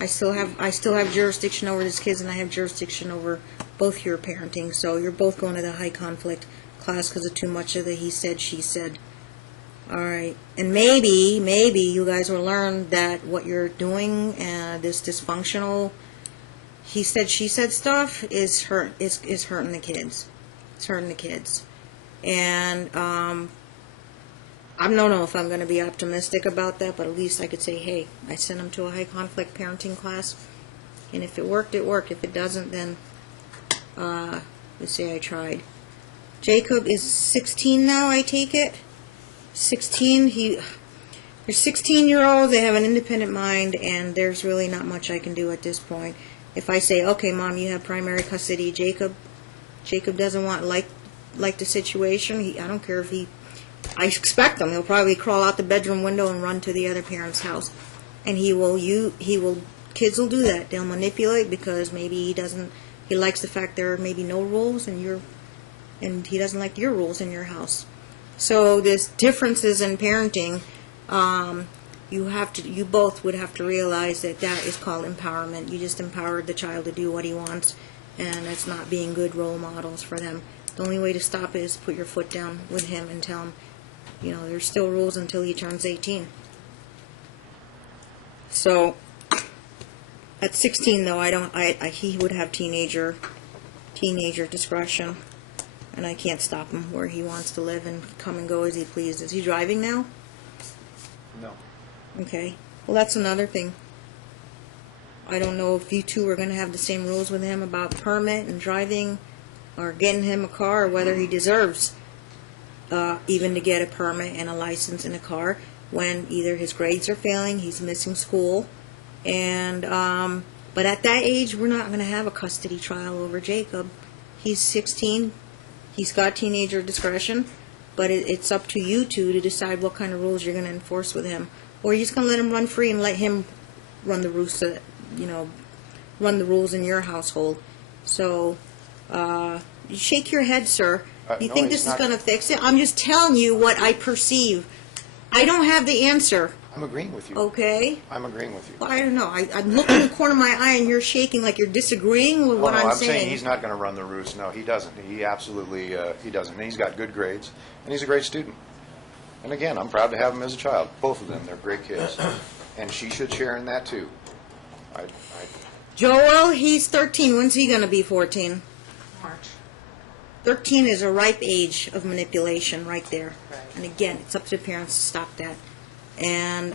I still have jurisdiction over these kids, and I have jurisdiction over both your parenting. So you're both going to the high conflict class because of too much of the he said, she said. All right, and maybe you guys will learn that what you're doing, this dysfunctional he said, she said stuff is hurting the kids. It's hurting the kids, and I don't know if I'm going to be optimistic about that, but at least I could say, hey, I sent them to a high conflict parenting class, and if it worked, it worked. If it doesn't, then let's say I tried. Jacob is 16 now, I take it. 16. They're 16-year-olds. They have an independent mind, and there's really not much I can do at this point. If I say, okay, Mom, you have primary custody, Jacob doesn't like the situation. I don't care if I expect him. He'll probably crawl out the bedroom window and run to the other parent's house, and kids will do that. They'll manipulate because maybe he likes the fact there are maybe no rules, and he doesn't like your rules in your house. So there's differences in parenting. You both would have to realize that is called empowerment. You just empowered the child to do what he wants, and it's not being good role models for them. The only way to stop it is put your foot down with him and tell him, there's still rules until he turns 18. So at 16, though, he would have teenager discretion, and I can't stop him where he wants to live and come and go as he pleases. Is he driving now? No. Okay. Well, that's another thing. I don't know if you two are going to have the same rules with him about permit and driving or getting him a car, or whether he deserves even to get a permit and a license in a car when either his grades are failing, he's missing school, and but at that age, we're not going to have a custody trial over Jacob. He's 16. He's got teenager discretion, but it's up to you two to decide what kind of rules you're going to enforce with him. Or you're just going to let him run free and let him run the rules, run the rules in your household. So, you shake your head, sir. You No, think he's this is not. going to fix it? I'm just telling you what I perceive. I don't have the answer, I'm agreeing with you. okay? I'm agreeing with you. Well, I don't know. I'm looking in the corner of my eye, and you're shaking like you're disagreeing with what no, I'm saying he's not going to run the roost. No, he doesn't. He absolutely he doesn't. And he's got good grades, and he's a great student. And again, I'm proud to have him as a child. Both of them, they're great kids, and she should share in that too. Joel, he's 13. When's he going to be 14? March. 13 is a ripe age of manipulation right there. Right. And again, it's up to the parents to stop that. And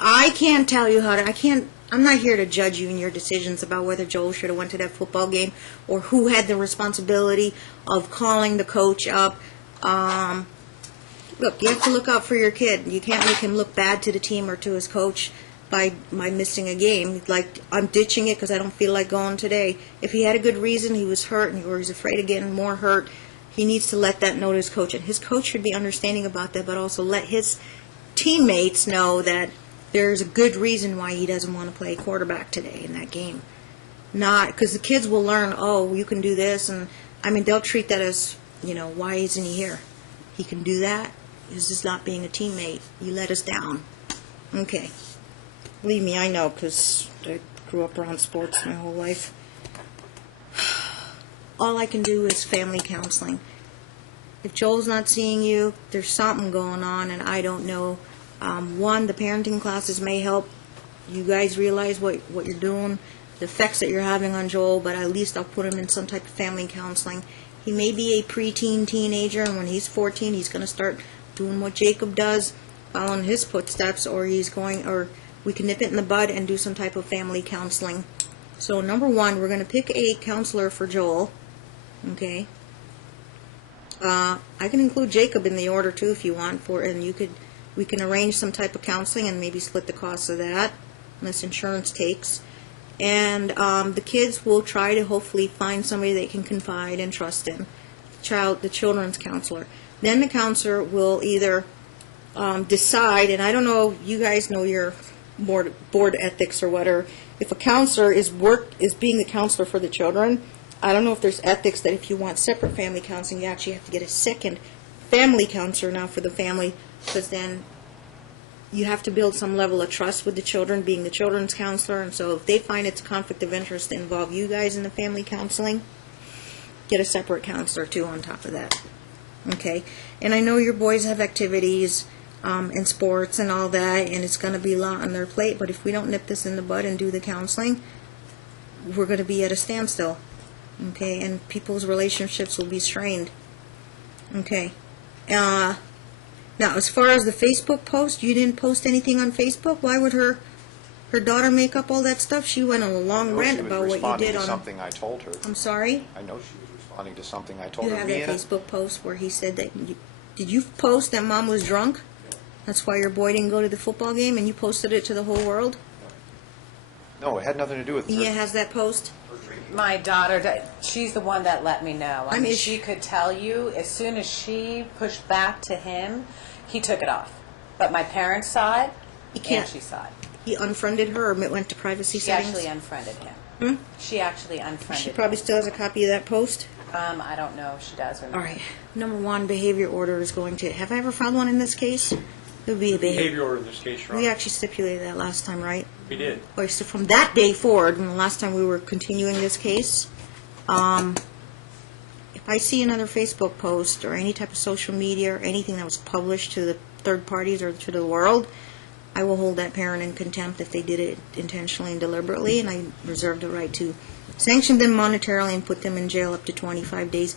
I can't tell you I'm not here to judge you in your decisions about whether Joel should have went to that football game or who had the responsibility of calling the coach up. Look, you have to look out for your kid. You can't make him look bad to the team or to his coach by missing a game. Like, I'm ditching it because I don't feel like going today. If he had a good reason, he was hurt, or he's afraid of getting more hurt, he needs to let that know to his coach. And his coach should be understanding about that, but also let his teammates know that there's a good reason why he doesn't want to play quarterback today in that game. Not because the kids will learn, oh, you can do this, and I mean they'll treat that as, why isn't he here? He can do that. He's just not being a teammate. You let us down. Okay. Believe me, I know, because I grew up around sports my whole life. All I can do is family counseling. If Joel's not seeing you, there's something going on, and I don't know. One, the parenting classes may help you guys realize what you're doing, the effects that you're having on Joel, but at least I'll put him in some type of family counseling. He may be a preteen teenager, and when he's 14, he's going to start doing what Jacob does, following his footsteps, or we can nip it in the bud and do some type of family counseling. So number one, we're going to pick a counselor for Joel. Okay. I can include Jacob in the order too if you want, we can arrange some type of counseling and maybe split the cost of that, unless insurance takes. And the kids will try to hopefully find somebody they can confide and trust in, the children's counselor. Then the counselor will either decide, and I don't know, you guys know your board ethics or whatever. If a counselor is being the counselor for the children, I don't know if there's ethics that if you want separate family counseling, you actually have to get a second family counselor now for the family, because then you have to build some level of trust with the children, being the children's counselor. And so if they find it's a conflict of interest to involve you guys in the family counseling, get a separate counselor too on top of that. Okay? And I know your boys have activities and sports and all that, and it's going to be a lot on their plate, but if we don't nip this in the bud and do the counseling, we're going to be at a standstill. Okay? And people's relationships will be strained. Okay. Now, as far as the Facebook post, you didn't post anything on Facebook? Why would her daughter make up all that stuff? She went on a long rant about what you did on... She was responding to something I told her. I'm sorry? I know she was responding to something I told You her. have that Facebook post where he said that... Did you post that Mom was drunk? That's why your boy didn't go to the football game, and you posted it to the whole world? No, it had nothing to do with... Mia has that post? My daughter, she's the one that let me know. I I mean, mean, she could tell you, as soon as she pushed back to him, he took it off. But my parents saw it, He can't. and she saw it. He unfriended her or went to privacy She settings? actually unfriended him. Hmm? She actually unfriended She probably still has a copy of that post? him. I don't know if she does or not. All right. Number one, behavior order is going to... Have I ever filed one in this case? It would be a Behavior order in this case, Your We Honor. actually stipulated that last time, right? We did. Or so from that day forward, when the last time we were continuing this case, if I see another Facebook post or any type of social media or anything that was published to the third parties or to the world, I will hold that parent in contempt if they did it intentionally and deliberately, and I reserve the right to sanction them monetarily and put them in jail up to 25 days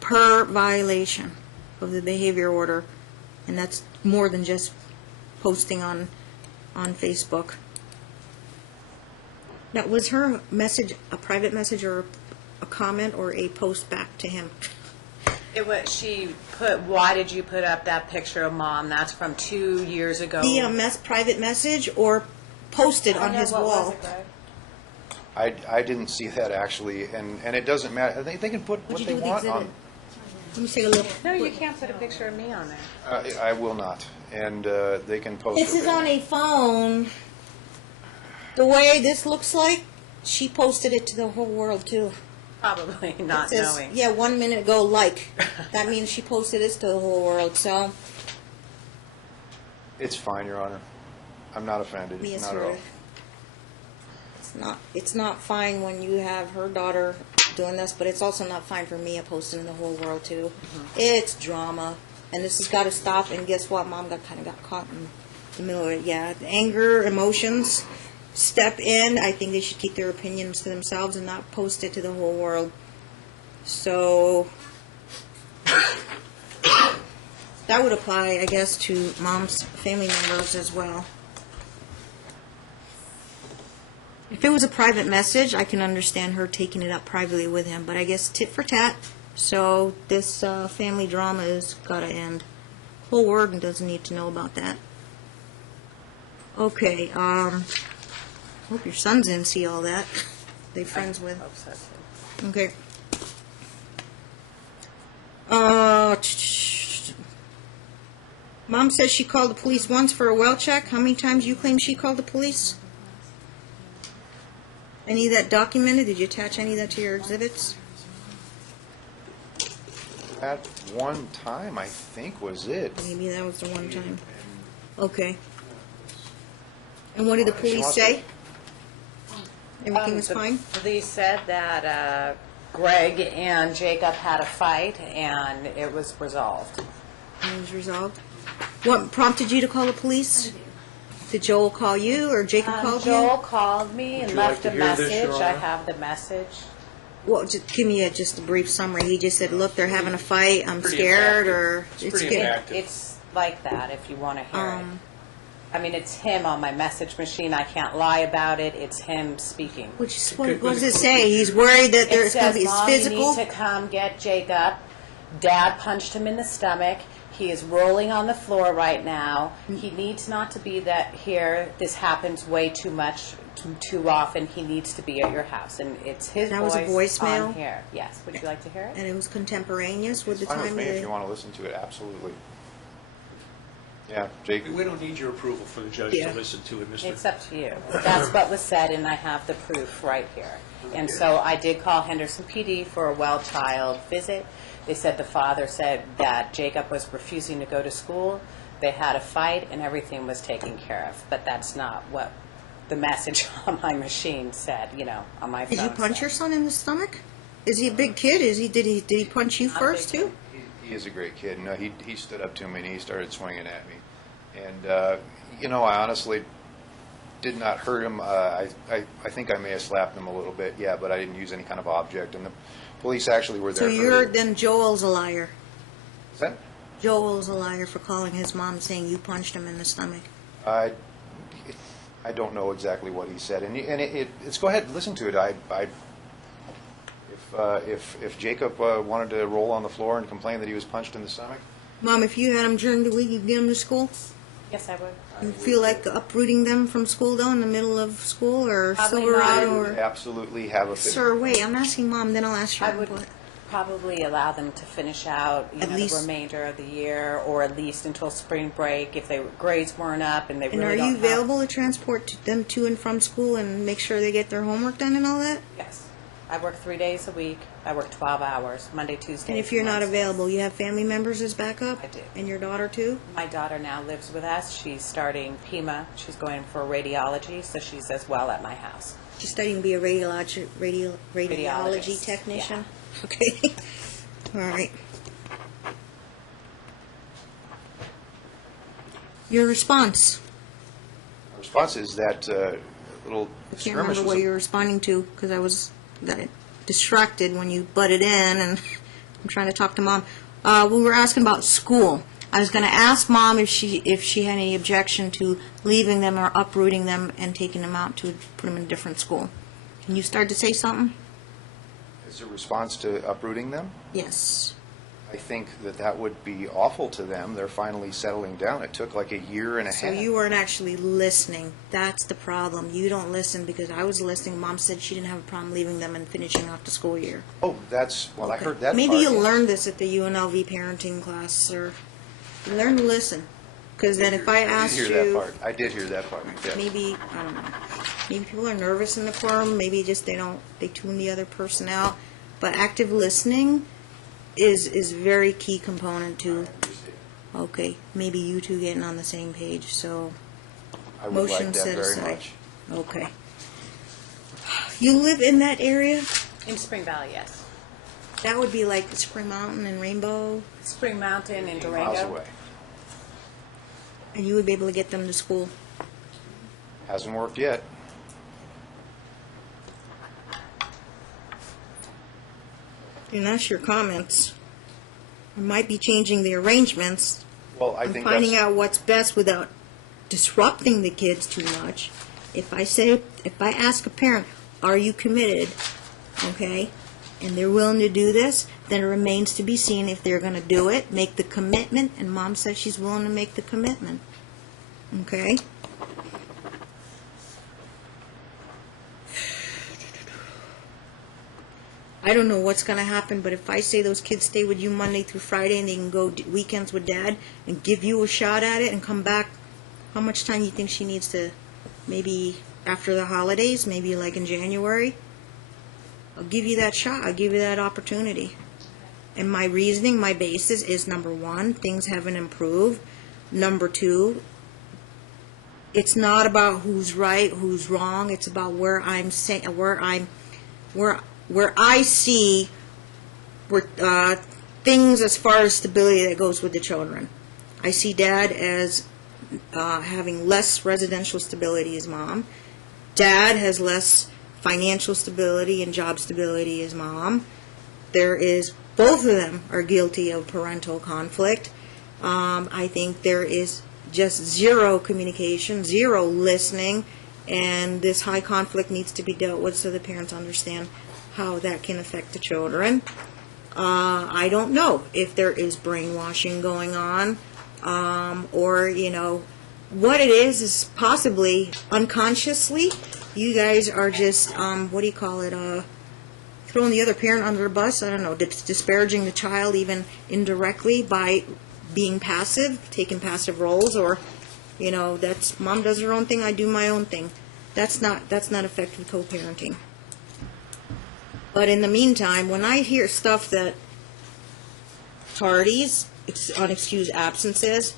per violation of the behavior order, and that's more than just posting on Facebook. Now, was her message a private message or a comment or a post back to him? It was, she put, why did you put up that picture of Mom? That's from 2 years ago. The private message or posted on his wall? I didn't see that, actually, and it doesn't matter. They can put What'd what you they do with the want exhibit? on... Let me take a look. No, you can't put a picture of me on there. I will not, and they can post... This what is they on want. a phone. The way this looks like, she posted it to the whole world, too. Probably not It says, knowing. yeah, 1 minute ago, like. That means she posted this to the whole world, so... It's fine, Your Honor. I'm not offended, Me as not at her. all. It's not fine when you have her daughter doing this, but it's also not fine for Mia posting in the whole world too. It's drama, and this has got to stop. And guess what? Mom got caught in the middle of it. Yeah, anger, emotions step in. I think they should keep their opinions to themselves and not post it to the whole world. So that would apply, I guess, to Mom's family members as well. If it was a private message, I can understand her taking it up privately with him, but I guess tit for tat, so this family drama has got to end. Whole world doesn't need to know about that. Okay, hope your sons didn't see all that. They friends with. Hope so, too. Okay. Mom says she called the police once for a well check. How many times you claim she called the police? Any of that documented? Did you attach any of that to your exhibits? At one time, I think, was it. Maybe that was the one time. Okay. And what did the police must say? Everything was The fine? police said that Greg and Jacob had a fight, and it was resolved. It was resolved. What prompted you to call the police? Did Joel call you or Jacob called you? Joel called me and you like left to a hear this, message. Your I Honor? have the message. Well, just give me just a brief summary. He just said, "Look, they're having a fight. I'm Pretty scared," impactful. or It's pretty getting- impactful. It's like that if you want to hear it. Um, I mean, it's him on my message machine. I can't lie about it. It's him speaking. Which is what does it say? He's worried that It there's going to says, be Mom, physical. you need to come get Jacob. Dad punched him in the stomach. He is rolling on the floor right now. He needs not to be that here. This happens way too much, too often. He needs to be at your house. And it's his That was a voicemail? on here. Yes. Would you like to hear it? And it was contemporaneous with the Fine with time me of if the... you want to listen to it, absolutely. Yeah, Jake, We don't need your approval for the judge Yeah. to listen to it, Mr. It's up to you. That's what was said, and I have the proof right here. And so I did call Henderson PD for a well child visit. They said the father said that Jacob was refusing to go to school. They had a fight, and everything was taken care of. But that's not what the message on my machine said, on my phone. Did you punch said. your son in the stomach? Is he a big kid? Did he punch you Not a first big too? he is a great kid. No, he stood up to me and he started swinging at me. And, I honestly did not hurt him. I think I may have slapped him a little bit, yeah, but I didn't use any kind of object. And the police actually were So there. then Joel's a liar. Is that? Joel's a liar for calling his mom saying you punched him in the stomach. I don't know exactly what he said, and it's go ahead, listen to it. If Jacob wanted to roll on the floor and complain that he was punched in the stomach, Mom, if you had him during the week, you'd get him to school? Yes, I would. You feel like uprooting them from school, though, in the middle of school, or Probably Silverado, not. or... absolutely have a fit. Sir, wait, I'm asking Mom, then I'll ask you. I would probably allow them to finish out At the least- remainder of the year, or at least until spring break if their grades weren't up and they And really are don't you have- available to transport them to and from school and make sure they get their homework done and all that? Yes. I work 3 days a week. I work 12 hours, Monday, Tuesday. And if you're not available, you have family members as backup? I do. And your daughter, too? My daughter now lives with us. She's starting PIMA. She's going for radiology, so she's as well at my house. She's studying to be a radiology Radiologist, technician? Okay. All right. Your response? The response is that little I can't skirmish remember was what you were responding to because I got distracted when you butted in, and I'm trying to talk to Mom. We were asking about school. I was going to ask Mom if she had any objection to leaving them or uprooting them and taking them out to put them in a different school. Can you start to say something? Is a response to uprooting them. Yes. I think that would be awful to them. They're finally settling down. It took like a year and a So half. you weren't actually listening. That's the problem. You don't listen because I was listening. Mom said she didn't have a problem leaving them and finishing out the school year. Oh, I heard that. Maybe part, you'll yes. learn this at the UNLV parenting class, sir. You learn to listen. Because then if I asked I did hear that you, part. I did hear that part. Yes. maybe, I don't know, maybe people are nervous in the forum, maybe just they tune the other person out. But active listening is very key component to, okay, maybe you two getting on the same page, so, I would motion like that set very aside. much. okay. You live in that area? In Spring Valley, yes. That would be like Spring Mountain and Rainbow, Spring Mountain and 15 miles Durango. away. and you would be able to get them to school. Hasn't worked yet. And that's your comments. I might be changing the arrangements. Well, I I'm think finding that's out what's best without disrupting the kids too much. If I ask a parent, are you committed, okay, and they're willing to do this, then it remains to be seen if they're going to do it, make the commitment, and Mom says she's willing to make the commitment, okay? I don't know what's going to happen, but if I say those kids stay with you Monday through Friday and they can go weekends with Dad and give you a shot at it and come back, how much time do you think she needs to, maybe after the holidays, maybe like in January? I'll give you that shot. I'll give you that opportunity. And my reasoning, my basis is, number one, things haven't improved. Number two, it's not about who's right, who's wrong. It's about where I see things as far as stability that goes with the children. I see Dad as having less residential stability as Mom. Dad has less financial stability and job stability as Mom. Both of them are guilty of parental conflict. I think there is just zero communication, zero listening, and this high conflict needs to be dealt with so the parents understand how that can affect the children. I don't know if there is brainwashing going on, or, what it is possibly unconsciously. You guys are just, throwing the other parent under the bus, I don't know, disparaging the child even indirectly by being passive, taking passive roles, or, that's Mom does her own thing, I do my own thing. That's not effective co-parenting. But in the meantime, when I hear stuff that tardies, unexcused absences,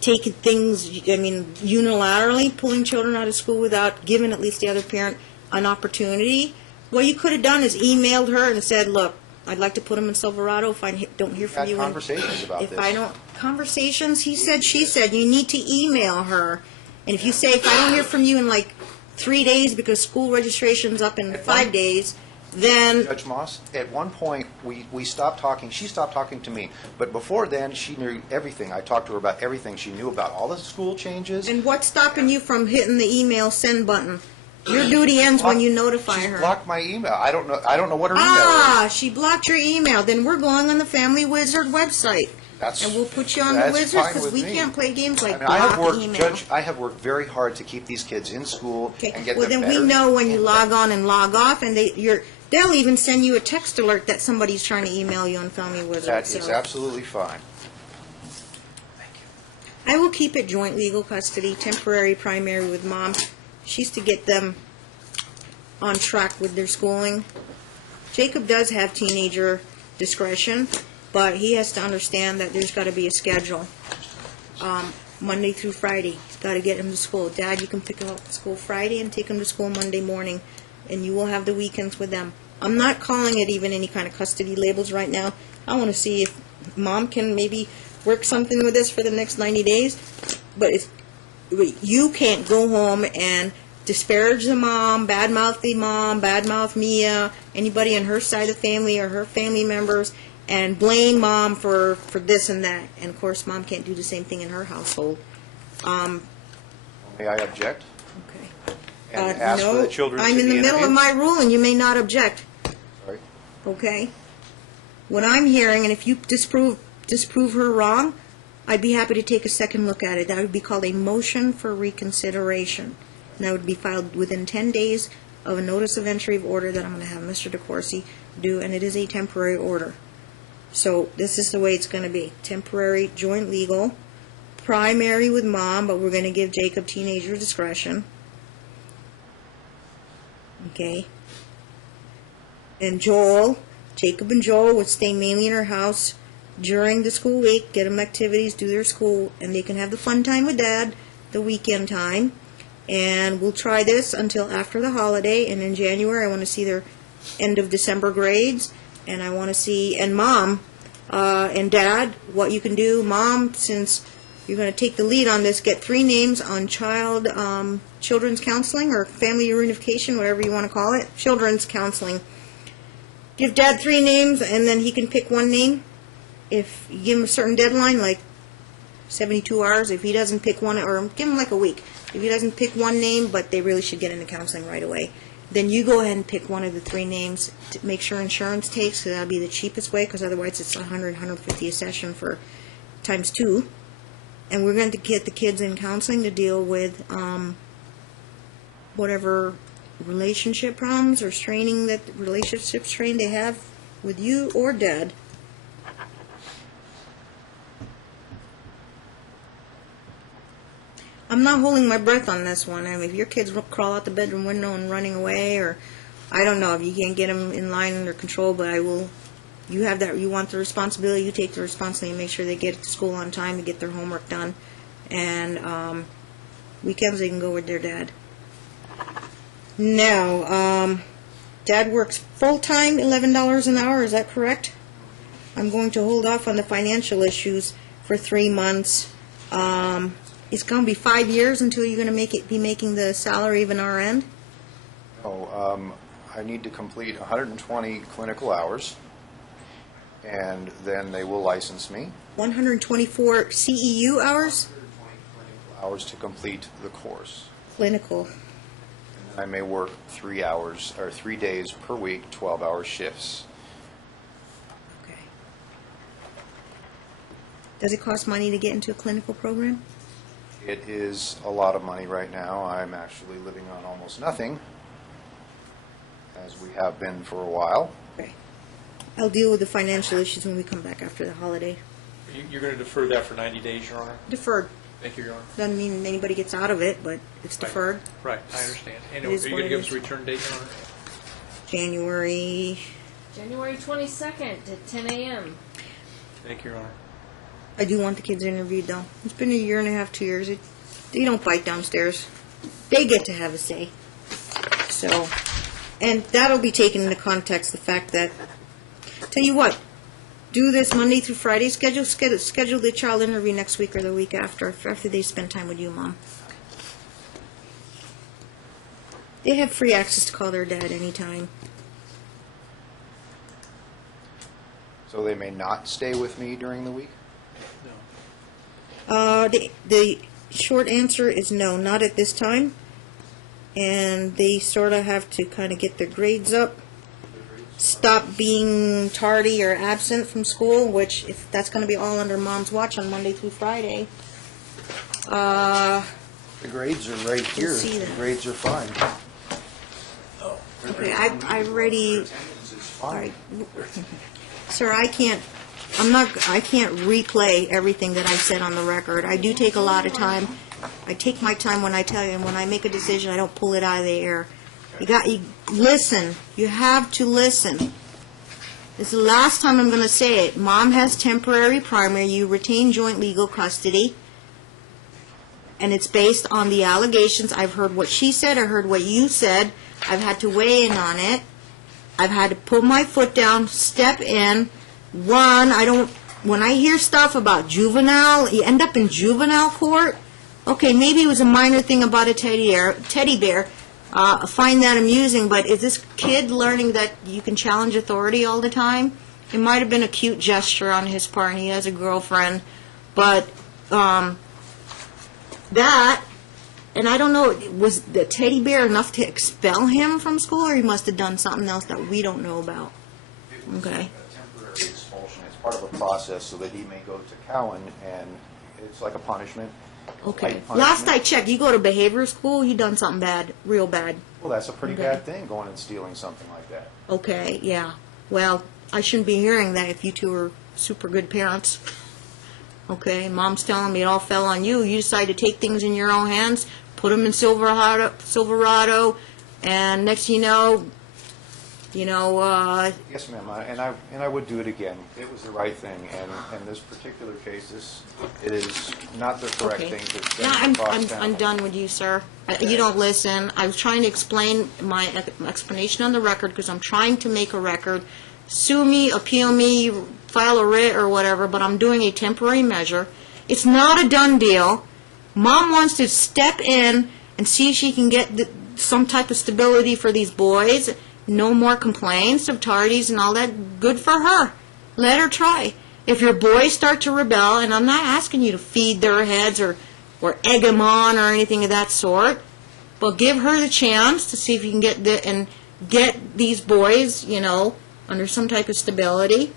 taking things, unilaterally pulling children out of school without giving at least the other parent an opportunity, what you could have done is emailed her and said, look, I'd like to put them in Silverado if I don't hear from you. Had conversations about if this. I don't, conversations, he said, she said, you need to email her. And if you say, if I don't hear from you in like 3 days because school registration's up in 5 days, then... Judge Moss, at one point, we stopped talking. She stopped talking to me. But before then, she knew everything. I talked to her about everything. She knew about all the school changes. And what's stopping you from hitting the email send button? Your duty ends when you notify She's her. blocked my email. I don't know what her email is. She blocked your email. Then we're going on the Family Wizard website. And we'll put you on the that's Wizard fine because with we me. can't play games like I have block worked, email. Judge, I have worked very hard to keep these kids in school and get Well, them then better. we know when you log on and log off, and they'll even send you a text alert that somebody's trying to email you on Family Wizard. That is absolutely fine. I will keep it joint legal custody, temporary primary with Mom. She's to get them on track with their schooling. Jacob does have teenager discretion, but he has to understand that there's got to be a schedule. Monday through Friday, got to get him to school. Dad, you can pick him up at school Friday and take him to school Monday morning, and you will have the weekends with them. I'm not calling it even any kind of custody labels right now. I want to see if Mom can maybe work something with this for the next 90 days. But you can't go home and disparage the mom, badmouth the mom, badmouth Mia, anybody on her side of the family or her family members, and blame Mom for this and that. And of course, Mom can't do the same thing in her household. May I object? Okay. And ask for the children to be I'm in the middle of interviewed? my rule, and you may not object. Sorry. Okay? What I'm hearing, and if you disprove her wrong, I'd be happy to take a second look at it. That would be called a motion for reconsideration. And that would be filed within 10 days of a notice of entry of order that I'm going to have Mr. DeCourcy do, and it is a temporary order. So this is the way it's going to be. Temporary, joint legal, primary with Mom, but we're going to give Jacob teenager discretion. Okay? And Jacob and Joel would stay mainly in her house during the school week, get them activities, do their school, and they can have the fun time with Dad, the weekend time. And we'll try this until after the holiday, and in January I want to see their end of December grades, and I want to see, and Mom and Dad, what you can do. Mom, since you're going to take the lead on this, get 3 names on children's counseling or family reunification, whatever you want to call it, children's counseling. Give Dad 3 names, and then he can pick 1 name. If you give him a certain deadline, like 72 hours, if he doesn't pick one, or give him like a week. If he doesn't pick 1 name, but they really should get into counseling right away, then you go ahead and pick one of the 3 names to make sure insurance takes, because that'll be the cheapest way, because otherwise it's $100, $150 a session for times 2. And we're going to get the kids in counseling to deal with whatever relationship problems or straining that relationship strain they have with you or Dad. I'm not holding my breath on this one. I mean, if your kids crawl out the bedroom window and running away, or I don't know if you can't get them in line under control, but I will. You have that. You want the responsibility. You take the responsibility and make sure they get to school on time and get their homework done. And weekends they can go with their dad. Now, Dad works full-time, $11 an hour. Is that correct? I'm going to hold off on the financial issues for 3 months. It's going to be 5 years until you're going to be making the salary of an RN? No, I need to complete 120 clinical hours, and then they will license me. 124 CEU hours? 120 clinical hours to complete the course. Clinical. And then I may work 3 hours, or 3 days per week, 12-hour shifts. Okay. Does it cost money to get into a clinical program? It is a lot of money right now. I'm actually living on almost nothing, as we have been for a while. Okay. I'll deal with the financial issues when we come back after the holiday. You're going to defer that for 90 days, Your Honor? Deferred. Thank you, Your Honor. Doesn't mean anybody gets out of it, but it's deferred. Right, I understand. And It are you is going what to it give us is. a return date, Your Honor? January. January 22nd at 10 a.m. Thank you, Your Honor. I do want the kids interviewed, though. It's been 1.5 years, 2 years. They don't fight downstairs. They get to have a say. So, and that'll be taken into context, the fact that, tell you what, do this Monday through Friday schedule the child interview next week or the week after they spend time with you, Mom. They have free access to call their dad anytime. So they may not stay with me during the week? No. The short answer is no, not at this time. And they sort of have to kind of get their grades up, stop being tardy or absent from school, which if that's going to be all under Mom's watch on Monday through Friday. The grades are right here. see The that. grades are fine. Okay, I already. Attendance is All fine. right, sir, I can't replay everything that I've said on the record. I do take a lot of time. I take my time when I tell you, and when I make a decision, I don't pull it out of the air. You listen. You have to listen. This is the last time I'm going to say it. Mom has temporary primary. You retain joint legal custody. And it's based on the allegations. I've heard what she said. I heard what you said. I've had to weigh in on it. I've had to put my foot down, step in, run. When I hear stuff about juvenile, you end up in juvenile court. Okay, maybe it was a minor thing about a teddy bear. I find that amusing, but is this kid learning that you can challenge authority all the time? It might have been a cute gesture on his part, and he has a girlfriend, but that, and I don't know, was the teddy bear enough to expel him from school, or he must have done something else that we don't know about? Okay. A temporary expulsion. It's part of a process so that he may go to Cowan, and it's like a punishment. Okay. Light punishment. Last I checked, you go to behavior school, you done something bad, real bad. Well, that's a pretty Okay. bad thing, going and stealing something like that. Okay, yeah. Well, I shouldn't be hearing that if you two are super good parents. Okay, Mom's telling me it all fell on you. You decided to take things in your own hands, put them in Silverado, and next thing you know, Yes, ma'am, and I would do it again. It was the right thing, and in this particular case, it is not the correct okay. thing to Yeah, send across I'm town. done with you, sir. You don't listen. I was trying to explain my explanation on the record because I'm trying to make a record. Sue me, appeal me, file a writ or whatever, but I'm doing a temporary measure. It's not a done deal. Mom wants to step in and see if she can get some type of stability for these boys. No more complaints of tardies and all that. Good for her. Let her try. If your boys start to rebel, and I'm not asking you to feed their heads or egg them on or anything of that sort, but give her the chance to see if you can get these boys, under some type of stability.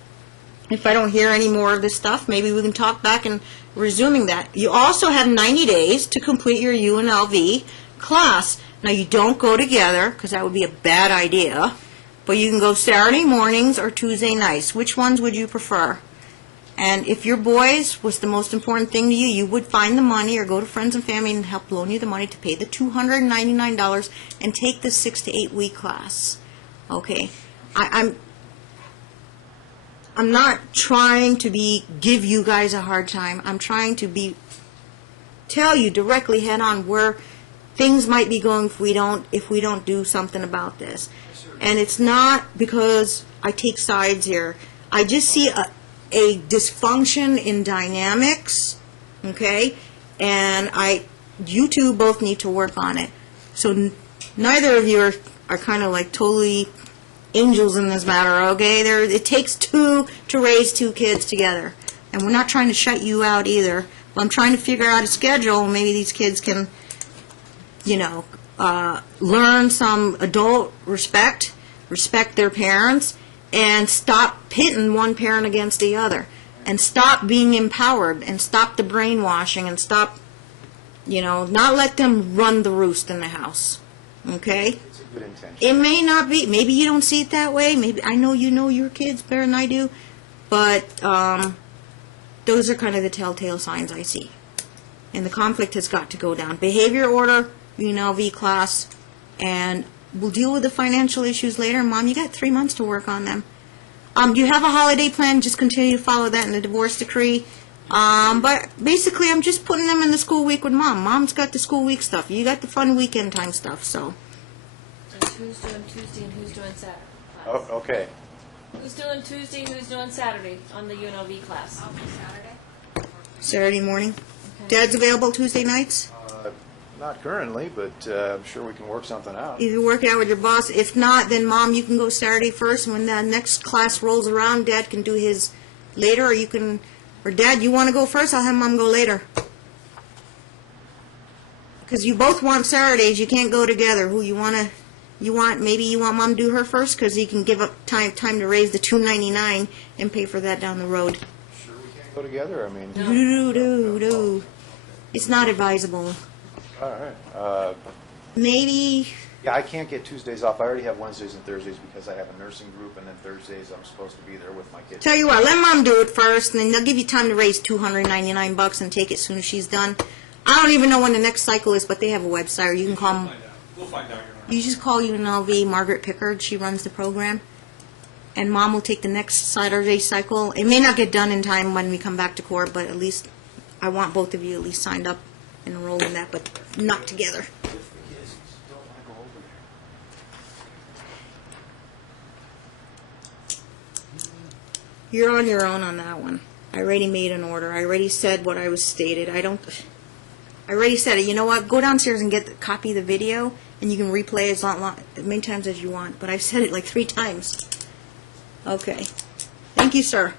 If I don't hear any more of this stuff, maybe we can talk back and resuming that. You also have 90 days to complete your UNLV class. Now, you don't go together, because that would be a bad idea, but you can go Saturday mornings or Tuesday nights. Which ones would you prefer? And if your boys was the most important thing to you, you would find the money or go to friends and family and help loan you the money to pay the $299 and take the 6 to 8 week class. Okay, I'm not trying to give you guys a hard time. I'm trying to tell you directly head on where things might be going if we don't do something about this. And it's not because I take sides here. I just see a dysfunction in dynamics, okay? And you two both need to work on it. So neither of you are kind of like totally angels in this matter, okay? It takes two to raise two kids together. And we're not trying to shut you out either. But I'm trying to figure out a schedule. Maybe these kids can, learn some adult respect their parents, and stop pitting one parent against the other, and stop being empowered, and stop the brainwashing, and stop, not let them run the roost in the house, okay? It's a good intention. It may not be, maybe you don't see it that way, maybe, I know you know your kids better than I do, but those are kind of the telltale signs I see. And the conflict has got to go down. Behavior order, UNLV class, and we'll deal with the financial issues later. Mom, you got 3 months to work on them. You have a holiday plan, just continue to follow that in the divorce decree. But basically, I'm just putting them in the school week with Mom. Mom's got the school week stuff. You got the fun weekend time stuff, so. And who's doing Tuesday and who's doing Saturday? Oh, okay. Who's doing Tuesday, who's doing Saturday on the UNLV class? Saturday morning. Dad's available Tuesday nights? Not currently, but I'm sure we can work something out. You can work it out with your boss. If not, then Mom, you can go Saturday first. When the next class rolls around, Dad can do his later, or Dad, you want to go first? I'll have Mom go later. Because you both want Saturdays, you can't go together. Maybe you want Mom to do her first, because he can give up time to raise the $299 and pay for that down the road. Sure we can't go together? I mean... Do. It's not advisable. All right. Maybe... Yeah, I can't get Tuesdays off. I already have Wednesdays and Thursdays because I have a nursing group, and then Thursdays I'm supposed to be there with my kids. Tell you what, let Mom do it first, and then they'll give you time to raise $299 and take it as soon as she's done. I don't even know when the next cycle is, but they have a website, or you can call them. We'll find out, Your Honor. You just call UNLV Margaret Pickard. She runs the program. And Mom will take the next Saturday cycle. It may not get done in time when we come back to court, but at least I want both of you at least signed up and enrolled in that, but not together. You're on your own on that one. I already made an order. I already said what I was stated. I already said it. You know what? Go downstairs and get the copy of the video, and you can replay as many times as you want. But I've said it like 3 times. Okay. Thank you, sir.